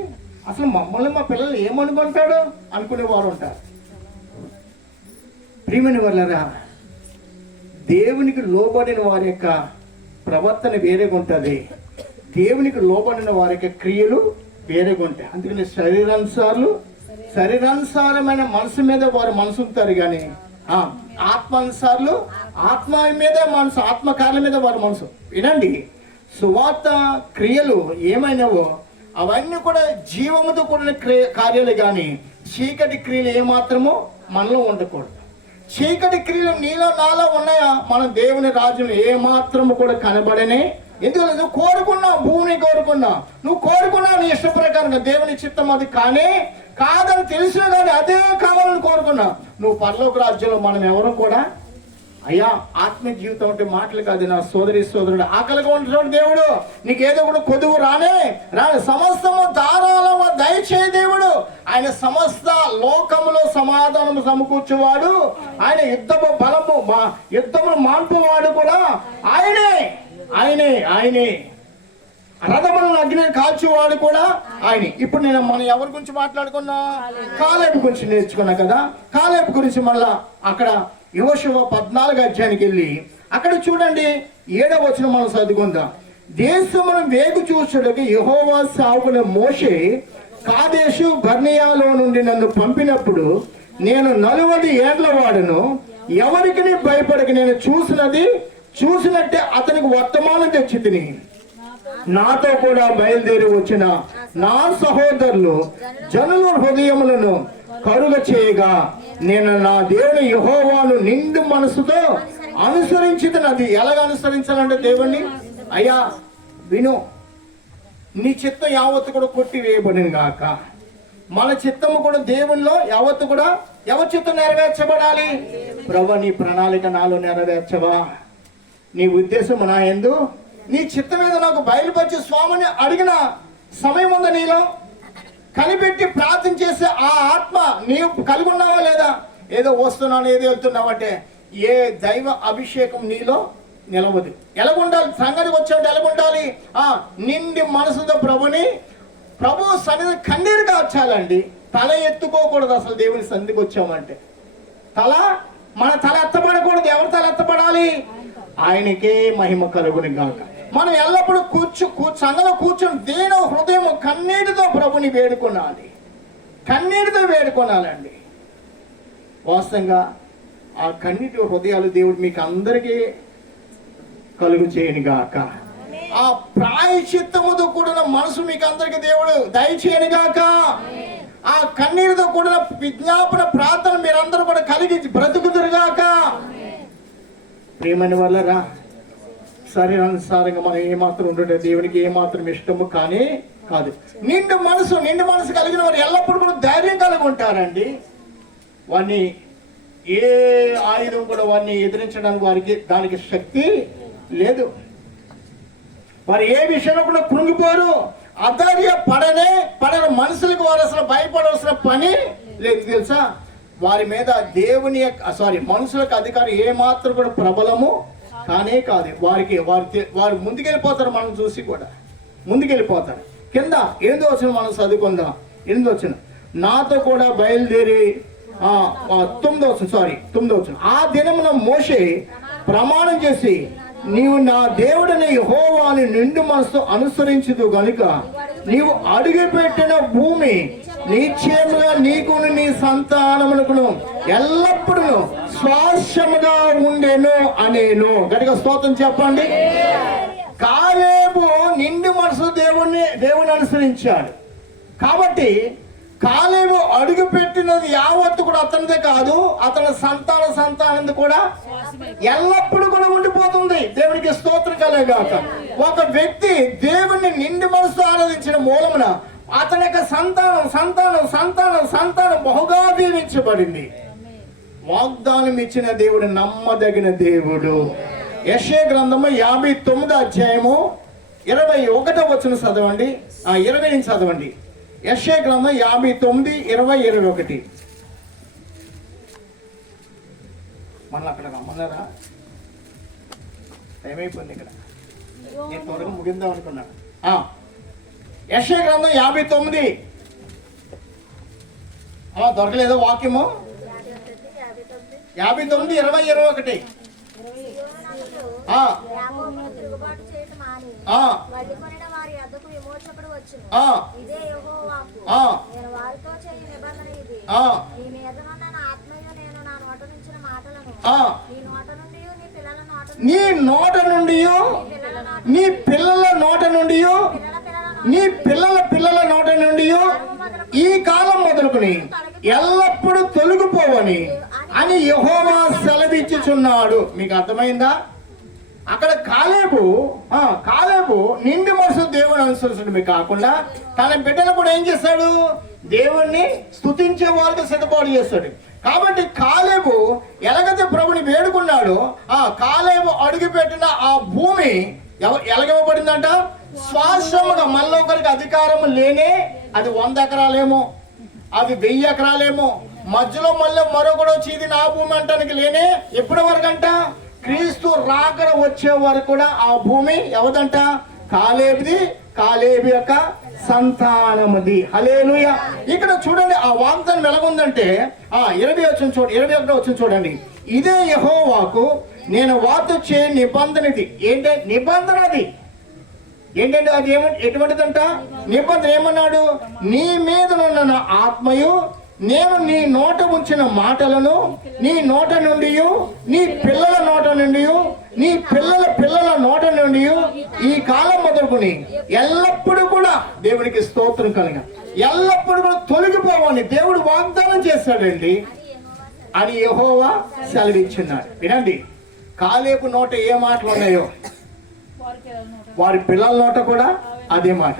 అసలు మమ్మల్ని మా పిల్లలు ఏమనుకుంటాడు అనుకునేవారు ఉంటారు. ప్రియమైన వాళ్ళరా, దేవునికి లోబడిన వారి యొక్క ప్రవర్తన వేరేగా ఉంటుంది, దేవునికి లోబడిన వారి యొక్క క్రియలు వేరేగా ఉంటాయి. అందుకని శరీరానుసారమైన మనసు మీద వారు మనసు ఉంటారు, కానీ ఆత్మానుసారులు ఆత్మ మీదే మనసు, ఆత్మకార్యాల మీద వారి మనసు. వినండి, సువార్త క్రియలు ఏమైనావో అవన్నీ కూడా జీవముతో కూడిన కార్యాలు, కానీ చీకటి క్రియలు ఏమాత్రమో మనలో ఉండకూడదు. చీకటి క్రియలు నీలో నాలో ఉన్నాయా, మన దేవుని రాజ్యం ఏమాత్రము కూడా కనబడనే. ఎందుకంటే నువ్వు కోరుకున్నావు, భూమిని కోరుకున్నావు, నువ్వు కోరుకున్నావు నీ ఇష్ట ప్రకారంగా, దేవుని చిత్తం అది కానీ కాదని తెలిసినా కానీ అదే కావాలని కోరుకున్నావు. నువ్వు పరలోక రాజ్యంలో మనం ఎవరు కూడా, అయ్యా ఆత్మీయ జీవితం అంటే మాటలు కాదు నా సోదరి సోదరుడు. ఆకలిగా ఉంటున్నాడు దేవుడు, నీకేదో కూడా కొదువు రానే సమస్తము ధారాళము దయచే దేవుడు. ఆయన సమస్త లోకములో సమాధానము సమకూర్చేవాడు, ఆయన యుద్ధము బలము యుద్ధము మాన్పువాడు కూడా ఆయనే. ఆయనే ఆయనే రథములను అగ్నిని కాల్చేవాడు కూడా ఆయన. ఇప్పుడు మనం ఎవరి గురించి మాట్లాడుకున్నా, కాలేబు గురించి నేర్చుకున్నా కదా. కాలేబు గురించి మళ్ళా అక్కడ యోషువ 14 అధ్యాయానికి వెళ్ళి అక్కడ చూడండి 7వ వచనం మనం చదువుకుందాం. దేశమును వేగు చూచుటకు యెహోవా సేవకుడైన మోషే కాదేశు బర్నియాలో నుండి నన్ను పంపినప్పుడు నేను 40 ఏండ్ల వాడను, ఎవరికి భయపడక నేను చూసినట్టే అతనికి వర్తమానం తెచ్చి తిని నాతో కూడా బయలుదేరి వచ్చిన నా సహోదరులు జనుల హృదయములను కరుగ చేయగా నేను నా దేవుని యెహోవాను నిండు మనసుతో అనుసరించినది. ఎలాగ అనుసరించాలంటే దేవుణ్ణి, అయ్యా విను, నీ చిత్తం యావత్తు కూడా కొట్టి వేయబడిన గాక. మన చిత్తము కూడా దేవునిలో యావత్తు కూడా ఎవరి చిత్తం నెరవేర్చబడాలి. ప్రభువా నీ ప్రణాళిక నాలో నెరవేర్చవా, నీ ఉద్దేశం నా యందు, నీ చిత్తం మీద నాకు బయలుపరిచి స్వామిని అడిగిన సమయం ఉందా, నీలో కనిపెట్టి ప్రార్థన చేసే ఆ ఆత్మ నీవు కలిగి ఉన్నావా లేదా? ఏదో వస్తున్నాను ఏదో వెళ్తున్నావంటే ఏ దైవ అభిషేకం నీలో నిలవదు. ఎలాగుండాలి, సంగతికి వచ్చాడు ఎలాగుండాలి, నిండి మనసుతో ప్రభు సన్నిధి కన్నీరుగా వచ్చాలండి. తల ఎత్తుకోకూడదు అసలు. దేవుని సన్నిధికి వచ్చామంటే మన తల ఎత్తబడకూడదు. ఎవరి తల ఎత్తబడాలి? ఆయనకే మహిమ కలుగుని గాక. మనం ఎల్లప్పుడూ సంఘంలో కూర్చొని దేని హృదయం కన్నీటితో ప్రభుని వేడుకోనాలి, కన్నీటితో వేడుకోనాలండి. వాస్తవంగా ఆ కన్నీటి హృదయాలు దేవుడు మీకు అందరికీ కలుగు చేయని గాక. ఆ ప్రాయశ్చిత్తముతో కూడిన మనసు మీకు అందరికీ దేవుడు దయచేయని గాక. ఆ కన్నీటితో కూడిన విజ్ఞాపన ప్రార్థన మీరందరూ కూడా కలిగి బ్రతుకుదురుగాక. ప్రియమైన వాళ్ళరా, శరీరానుసారంగా మనం ఏమాత్రం ఉంటుంటే దేవునికి ఏమాత్రం ఇష్టము కానీ కాదు. నిండు మనసు కలిగిన వారు ఎల్లప్పుడూ కూడా ధైర్యం కలిగి ఉంటారండి. వారిని ఏ ఆయుధం కూడా వారిని ఎదిరించడానికి దానికి శక్తి లేదు. వారు ఏ విషయంలో కూడా కృంగిపోరు. అధైర్య పడని మనుషులకు వారు అసలు భయపడవలసిన పని లేదు. తెలుసా, వారి మీద మనుషులకు అధికారం ఏమాత్రం కూడా ప్రబలము కానే కాదు. వారు ముందుకెళ్ళిపోతారు. మనం చూసి కూడా ముందుకెళ్ళిపోతారు. కింద 8వ వచనం మనం చదువుకుందాం. 8వ వచనం, నాతో కూడా బయలుదేరి 9వ వచనం, ఆ దినమున మోషే ప్రమాణం చేసి నీవు నా దేవుడిని యెహోవాని నిండు మనసుతో అనుసరించుదు గనుక నీవు అడుగుపెట్టిన భూమి నిశ్చయముగా నీకును నీ సంతానమునకును ఎల్లప్పుడూ స్వాస్థ్యముగా ఉండేను అనేను. గట్టిగా స్తోత్రం చెప్పండి. కాలేబు నిండు మనసు దేవుని అనుసరించాడు కాబట్టి కాలేబు అడుగు పెట్టినది యావత్తు కూడా అతనిదే కాదు, అతని సంతానంది కూడా ఎల్లప్పుడూ కూడా ఉండిపోతుంది. దేవునికి స్తోత్రం కలుగుగాక. ఒక వ్యక్తి దేవుణ్ణి నిండు మనసు ఆరాధించిన మూలమున అతని యొక్క సంతానం బహుగా దీవించబడింది. వాగ్దానం ఇచ్చిన దేవుడు నమ్మదగిన దేవుడు. యెషయా గ్రంథము 59వ అధ్యాయము 21వ వచనం చదవండి. 20 నుంచి చదవండి. యెషయా గ్రంథం 59, 20, 21. మళ్ళీ అక్కడ రమ్మన్నారా? టైం అయిపోయింది. ఇక్కడ నేను త్వరగా ముగిందాం అనుకున్నాను. యెషయా గ్రంథం 59 దొరకలేదో వాక్యము? 59, 20, 21. తిరుగుబాటు చేయటం మాని వడ్డికొనిన వారి యొద్దకు విమోచకుడు వచ్చును. ఇదే యెహోవా వాక్కు. నేను వారితో చేయు నిబంధన ఇది. ఈ మీదనున్న నా ఆత్మయు నేను నా నోట నుంచిన మాట నీ నోట నుండి నీ పిల్లల నోట నుండి నీ పిల్లల పిల్లల నోట నుండి ఈ కాలం మొదలుకుని ఎల్లప్పుడూ తొలగిపోవని అని యెహోవా సెలవిచ్చుచున్నాడు. మీకు అర్థమైందా? అక్కడ కాలేబు నిండి మనసు దేవుని అనుసరించడమే కాకుండా తన బిడ్డలు కూడా ఏం చేస్తాడు? దేవుణ్ణి స్తుతించే వారికి సిద్ధపాటు చేస్తాడు. కాబట్టి కాలేబు ఎలాగైతే ప్రభుని వేడుకున్నాడో కాలేబు అడుగుపెట్టిన ఆ భూమి ఎలాగివ్వబడిందంట? స్వాస్థ్యముగా. మళ్ళీ ఒకరికి అధికారం లేనే. అది 100 ఎకరాలేమో, అది 1000 ఎకరాలేమో, మధ్యలో మళ్ళీ మరొకడు వచ్చి ఇది నా భూమి అంటానికి లేనే. ఎప్పటి వరకు అంట? క్రీస్తు రాకడ వచ్చే వరకు కూడా ఆ భూమి ఎవదంట? కాలేబుది, కాలేబు యొక్క సంతానముది. హల్లెలూయా. ఇక్కడ చూడండి ఆ వాగ్దానం ఎలాగుందంటే 21 వచ్చిన చూడండి. ఇదే యెహోవాకు నేను వాతో చే నిబంధన. ఇది ఏంటంటే నిబంధన. అది ఏంటంటే అది ఎటువంటిదంట? నిబంధన. ఏమన్నాడు? నీ మీద ఉన్న నా ఆత్మయు నేను నీ నోట ఉంచిన మాటలను నీ నోట నుండి, నీ పిల్లల నోట నుండి, నీ పిల్లల పిల్లల నోట నుండి ఈ కాలం మొదలుకొని ఎల్లప్పుడూ కూడా దేవునికి స్తోత్రం కలుగ, ఎల్లప్పుడూ కూడా తొలగిపోవని దేవుడు వాగ్దానం చేశాడండి అని యెహోవా సెలవిచ్చున్నాడు. వినండి, కాలేబు నోట ఏ మాటలు ఉన్నాయో వారి పిల్లల నోట కూడా అదే మాట.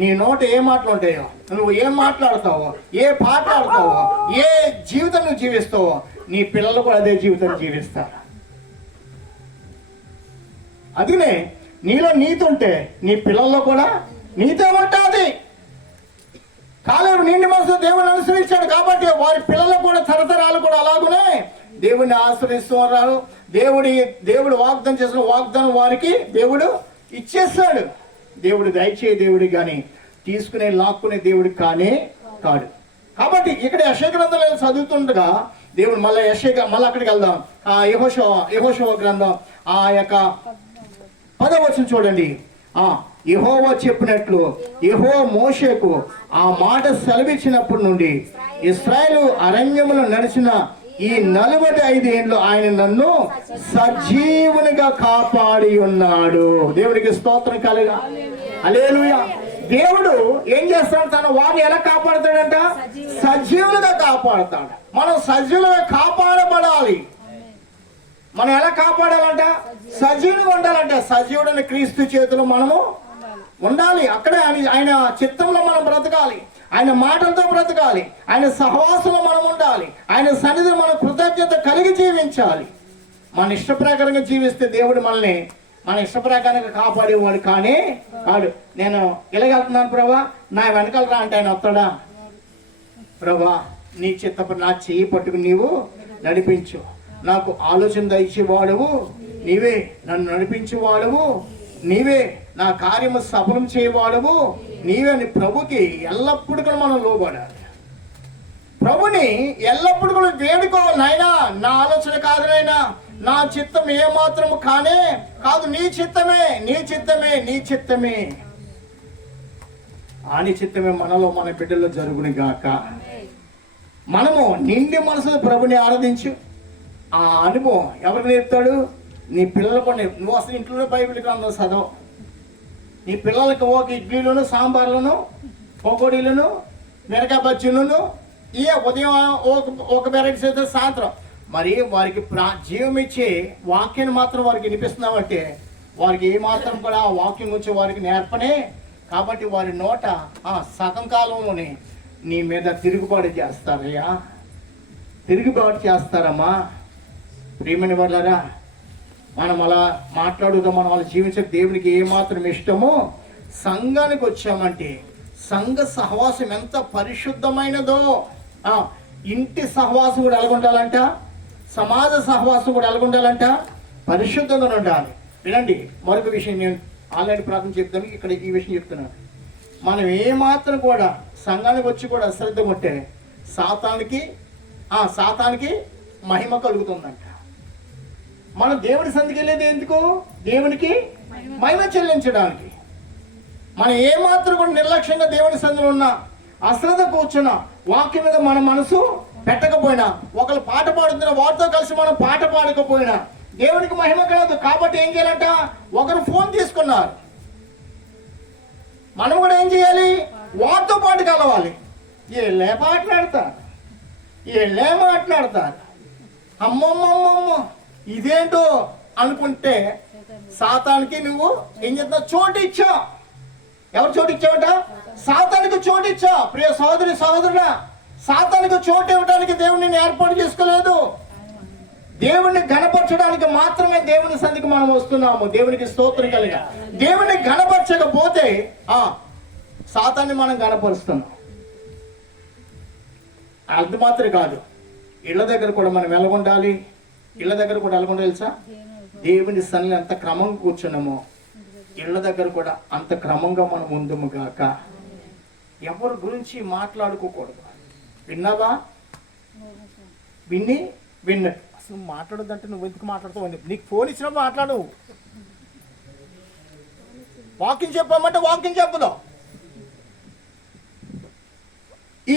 నీ నోట ఏ మాటలు ఉంటాయో, నువ్వు ఏం మాట్లాడతావో, ఏ పాట ఆడతావో, ఏ జీవితం నువ్వు జీవిస్తావో, నీ పిల్లలు కూడా అదే జీవితం జీవిస్తారు. అదినే నీలో నీతి ఉంటే నీ పిల్లల్లో కూడా నీతే ఉంటుంది. కాలేబు నిండి మనసు దేవుని అనుసరించాడు కాబట్టి వారి పిల్లలు కూడా తరతరాలు కూడా అలాగునే దేవుడిని ఆశ్రయిస్తూ ఉన్నారు. దేవుడు వాగ్దానం చేసిన వాగ్దానం వారికి దేవుడు ఇచ్చేస్తాడు. దేవుడు దయచేయ దేవుడు కానీ తీసుకునే లాక్కునే దేవుడు కానే కాడు. కాబట్టి ఇక్కడ యెషయా గ్రంథంలో చదువుతుండగా దేవుడు మళ్ళీ అక్కడికి వెళ్దాం. యెహోషువ గ్రంథం ఆ యొక్క 10వ వచనం చూడండి. యెహోవా చెప్పినట్లు యెహోవా మోషేకు ఆ మాట సెలవిచ్చినప్పటి నుండి ఇశ్రాయేలు అరణ్యములో నడిచిన ఈ 45 ఏండ్లు ఆయన నన్ను సజీవునిగా కాపాడి ఉన్నాడు. దేవునికి స్తోత్రం కలుగా. హల్లెలూయా. దేవుడు ఏం చేస్తాడు? తన వారిని ఎలా కాపాడుతాడంట? సజీవులుగా కాపాడుతాడు. మనం సజీవులుగా కాపాడబడాలి. మనం ఎలా కాపాడాలంట? సజీవులుగా ఉండాలంట. సజీవుడని క్రీస్తు చేతిలో మనము ఉండాలి. అక్కడే ఆయన చిత్తంలో మనం బ్రతకాలి, ఆయన మాటలతో బ్రతకాలి, ఆయన సహవాసంలో మనం ఉండాలి, ఆయన సన్నిధిలో మనం కృతజ్ఞత కలిగి జీవించాలి. మన ఇష్ట ప్రకారంగా జీవిస్తే దేవుడు మనల్ని మన ఇష్ట ప్రకారంగా కాపాడేవాడు కానీ కాడు. నేను ఎలాగెళ్తున్నాను ప్రభా, నా వెనకాల రా అంటే ఆయన వస్తాడా? ప్రభా నీ చిత్తపు నా చెయ్యి పట్టుకుని నీవు నడిపించు, నాకు ఆలోచన దయచేవాడువు నీవే, నన్ను నడిపించేవాడువు నీవే, నా కార్యము సఫలం చేయవాడువు నీవే అని ప్రభుకి ఎల్లప్పుడూ కూడా మనం లోబడాలి. ప్రభుని ఎల్లప్పుడూ కూడా వేడుకోవాలి. నాయనా నా ఆలోచన కాదు నాయనా, నా చిత్తం ఏమాత్రము కానే కాదు, నీ చిత్తమే, నీ చిత్తమే, నీ చిత్తమే. ఆని చిత్తమే మనలో మన బిడ్డల్లో జరుగుని గాక. మనము నిండి మనసులో ప్రభుని ఆరాధించు. ఆ అనుభవం ఎవరికి నేర్పుతాడు? నీ పిల్లలు కూడా. నువ్వు అసలు ఇంట్లోనే బైబిల్ గ్రంథం చదవు. నీ పిల్లలకి ఒక ఇడ్లీలను, సాంబార్లను, పకోడీలను, మిరకాయ బజ్జీలను ఉదయం ఒక వెరైటీ చేస్తే సాయంత్రం. మరి వారికి జీవం ఇచ్చే వాక్యాన్ని మాత్రం వారికి వినిపిస్తున్నామంటే వారికి ఏమాత్రం కూడా ఆ వాక్యం గురించి వారికి నేర్పనే. కాబట్టి వారి నోట సగం కాలంలోనే నీ మీద తిరుగుబాటు చేస్తారయ్యా, తిరుగుబాటు చేస్తారమ్మా. ప్రియమైన వాళ్ళరా, మనం అలా మాట్లాడుదాం. మనం అలా జీవించే దేవునికి ఏమాత్రం ఇష్టమో సంఘానికి వచ్చామంటే సంఘ సహవాసం ఎంత పరిశుద్ధమైనదో. ఇంటి సహవాసం కూడా ఎలాగుండాలంట, సమాజ సహవాసం కూడా ఎలాగుండాలంట, పరిశుద్ధంగా ఉండాలి. వినండి, మరొక విషయం నేను ఆల్రెడీ ప్రార్థన చెప్తాను, ఇక్కడ ఈ విషయం చెప్తున్నాను. మనం ఏమాత్రం కూడా సంఘానికి వచ్చి కూడా అశ్రద్ధ ఉంటే సాతానికి మహిమ కలుగుతుందంట. మనం దేవుడి సంధికి వెళ్ళేది ఎందుకు? దేవునికి మహిమ చెల్లించడానికి. మనం ఏమాత్రం కూడా నిర్లక్ష్యంగా దేవుడి సంధిలో ఉన్నా, అశ్రద్ధ కూర్చున్నా, వాక్యం మీద మన మనసు పెట్టకపోయినా, ఒకళ్ళు పాట పాడుతున్న వారితో కలిసి మనం పాట పాడకపోయినా దేవునికి మహిమ కలదు. కాబట్టి ఏం చేయాలంట, ఒకరు ఫోన్ తీసుకున్నారు, మనం కూడా ఏం చేయాలి, వారితో పాటు కలవాలి. వీళ్ళే మాట్లాడతారు, అమ్మమ్మమ్మమ్మ ఇదేంటో అనుకుంటే సాతానికి నువ్వు ఏం చేస్తున్నావు, చోటు ఇచ్చావు. ఎవరు చోటు ఇచ్చావట, సాతానికి చోటు ఇచ్చావు. ప్రియ సహోదరి సహోదరుడా, సాతానికి చోటు ఇవ్వడానికి దేవుడిని నేను ఏర్పాటు చేసుకోలేదు. దేవుణ్ణి ఘనపరచడానికి మాత్రమే దేవుని సన్నిధికి మనం వస్తున్నాము. దేవునికి స్తోత్రం కలిగా. దేవుణ్ణి ఘనపరచకపోతే సాతాన్ని మనం ఘనపరుస్తున్నాం. అది మాత్రమే కాదు, ఇళ్ళ దగ్గర కూడా మనం ఎలాగుండాలి, ఇళ్ళ దగ్గర కూడా ఎలాగుండాలి తెలుసా, దేవుని సన్నిధిలో ఎంత క్రమంగా కూర్చున్నామో ఇళ్ళ దగ్గర కూడా అంత క్రమంగా మనం ఉందము గాక. ఎవరి గురించి మాట్లాడుకోకూడదు. విన్నావా, విన్నట్టు. అసలు మాట్లాడొద్దంటే నువ్వు ఎందుకు మాట్లాడుతావు? నీకు ఫోన్ ఇచ్చినప్పుడు మాట్లాడు. వాకింగ్ చెప్పమంటే వాకింగ్ చెప్పుదో. ఈ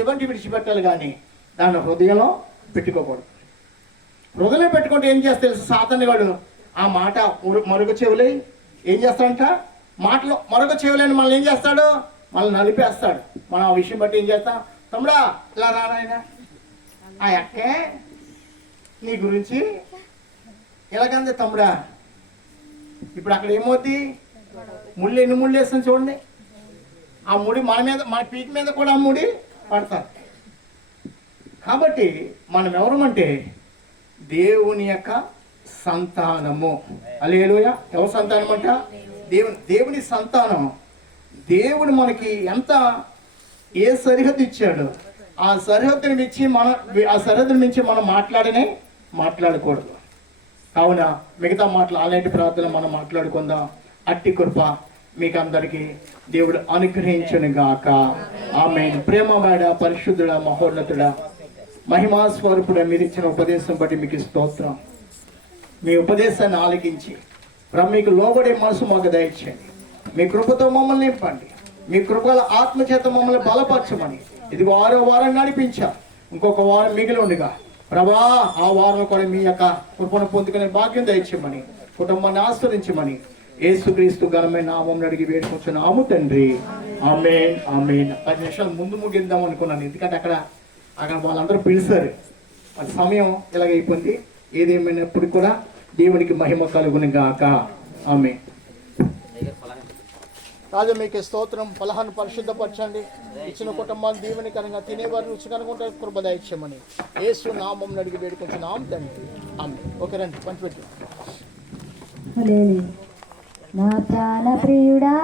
చెవంటి విడిచిపెట్టాలి కానీ దాన్ని హృదయంలో పెట్టుకోకూడదు. హృదయంలో పెట్టుకుంటే ఏం చేస్తా తెలుసు, సాతాన్ని వాడు ఆ మాట మరొక చెవులై ఏం చేస్తాడంట, మాటలు మరొక చెవులని మనల్ని ఏం చేస్తాడు, మనల్ని నలిపేస్తాడు. మనం ఆ విషయం బట్టి ఏం చేస్తాం, తమ్ముడా ఇలా రానాయన, ఆ అక్కే నీ గురించి ఎలాగంది తమ్ముడా. ఇప్పుడు అక్కడ ఏమవుద్ది, ఎన్ని ముళ్ళు వేస్తాను చూడండి. ఆ ముడి మన మీద, మన పీక్ మీద కూడా ఆ ముడి పడతారు. కాబట్టి మనం ఎవరమంటే దేవుని యొక్క సంతానము. హల్లెలూయా. ఎవరి సంతానం అంట, దేవుని సంతానం. దేవుడు మనకి ఎంత ఏ సరిహద్దు ఇచ్చాడు, ఆ సరిహద్దుని మించి మనం మాట్లాడకూడదు. కావున మిగతా మాటలు అలాంటి ప్రార్థనలు మనం మాట్లాడుకుందాం. అట్టి కృప మీకు అందరికీ దేవుడు అనుగ్రహించును గాక. ఆమేన్. ప్రేమమేడ పరిశుద్ధుడ మహోన్నతుడ మహిమా స్వరూపుడ, మీరు ఇచ్చిన ఉపదేశం బట్టి మీకు స్తోత్రం. మీ ఉపదేశాన్ని ఆలకించి మీకు లోబడే మనసు మాకు దయచేయండి. మీ కృపతో మమ్మల్ని నింపండి. మీ కృపల ఆత్మచేత మమ్మల్ని బలపరచమని ఇదిగో 6వ వారం నడిపించా. ఇంకొక వారం మిగిలి ఉండగా ప్రభా, ఆ వారం కూడా మీ యొక్క కృపను పొందుకునే భాగ్యం దయచేయమని, కుటుంబాన్ని ఆస్వాదించమని యేసుక్రీస్తు ఘనమైన నామం అడిగి వేడుకొచ్చున్నాము తండ్రి. ఆమేన్, ఆమేన్. 10 నిమిషాలు ముందు ముగిద్దాం అనుకున్నాను, ఎందుకంటే అక్కడ వాళ్ళందరూ పిలిచారు. అది సమయం ఇలాగైపోయింది. ఏదేమైనప్పుడు కూడా దేవునికి మహిమ కలుగును గాక. ఆమేన్. రాజు మీకు స్తోత్రం. ఫలహాన్ని పరిశుద్ధపరచండి. ఇచ్చిన కుటుంబాన్ని దీవెనకరంగా తినేవారు రుచికరంగా కృప దయచేయమని యేసు నామం అడిగి వేడుకొచ్చున్నాం తండ్రి. ఆమేన్. ఓకే రండి, పంచిపెట్టు. నా ప్రాణ ప్రియుడా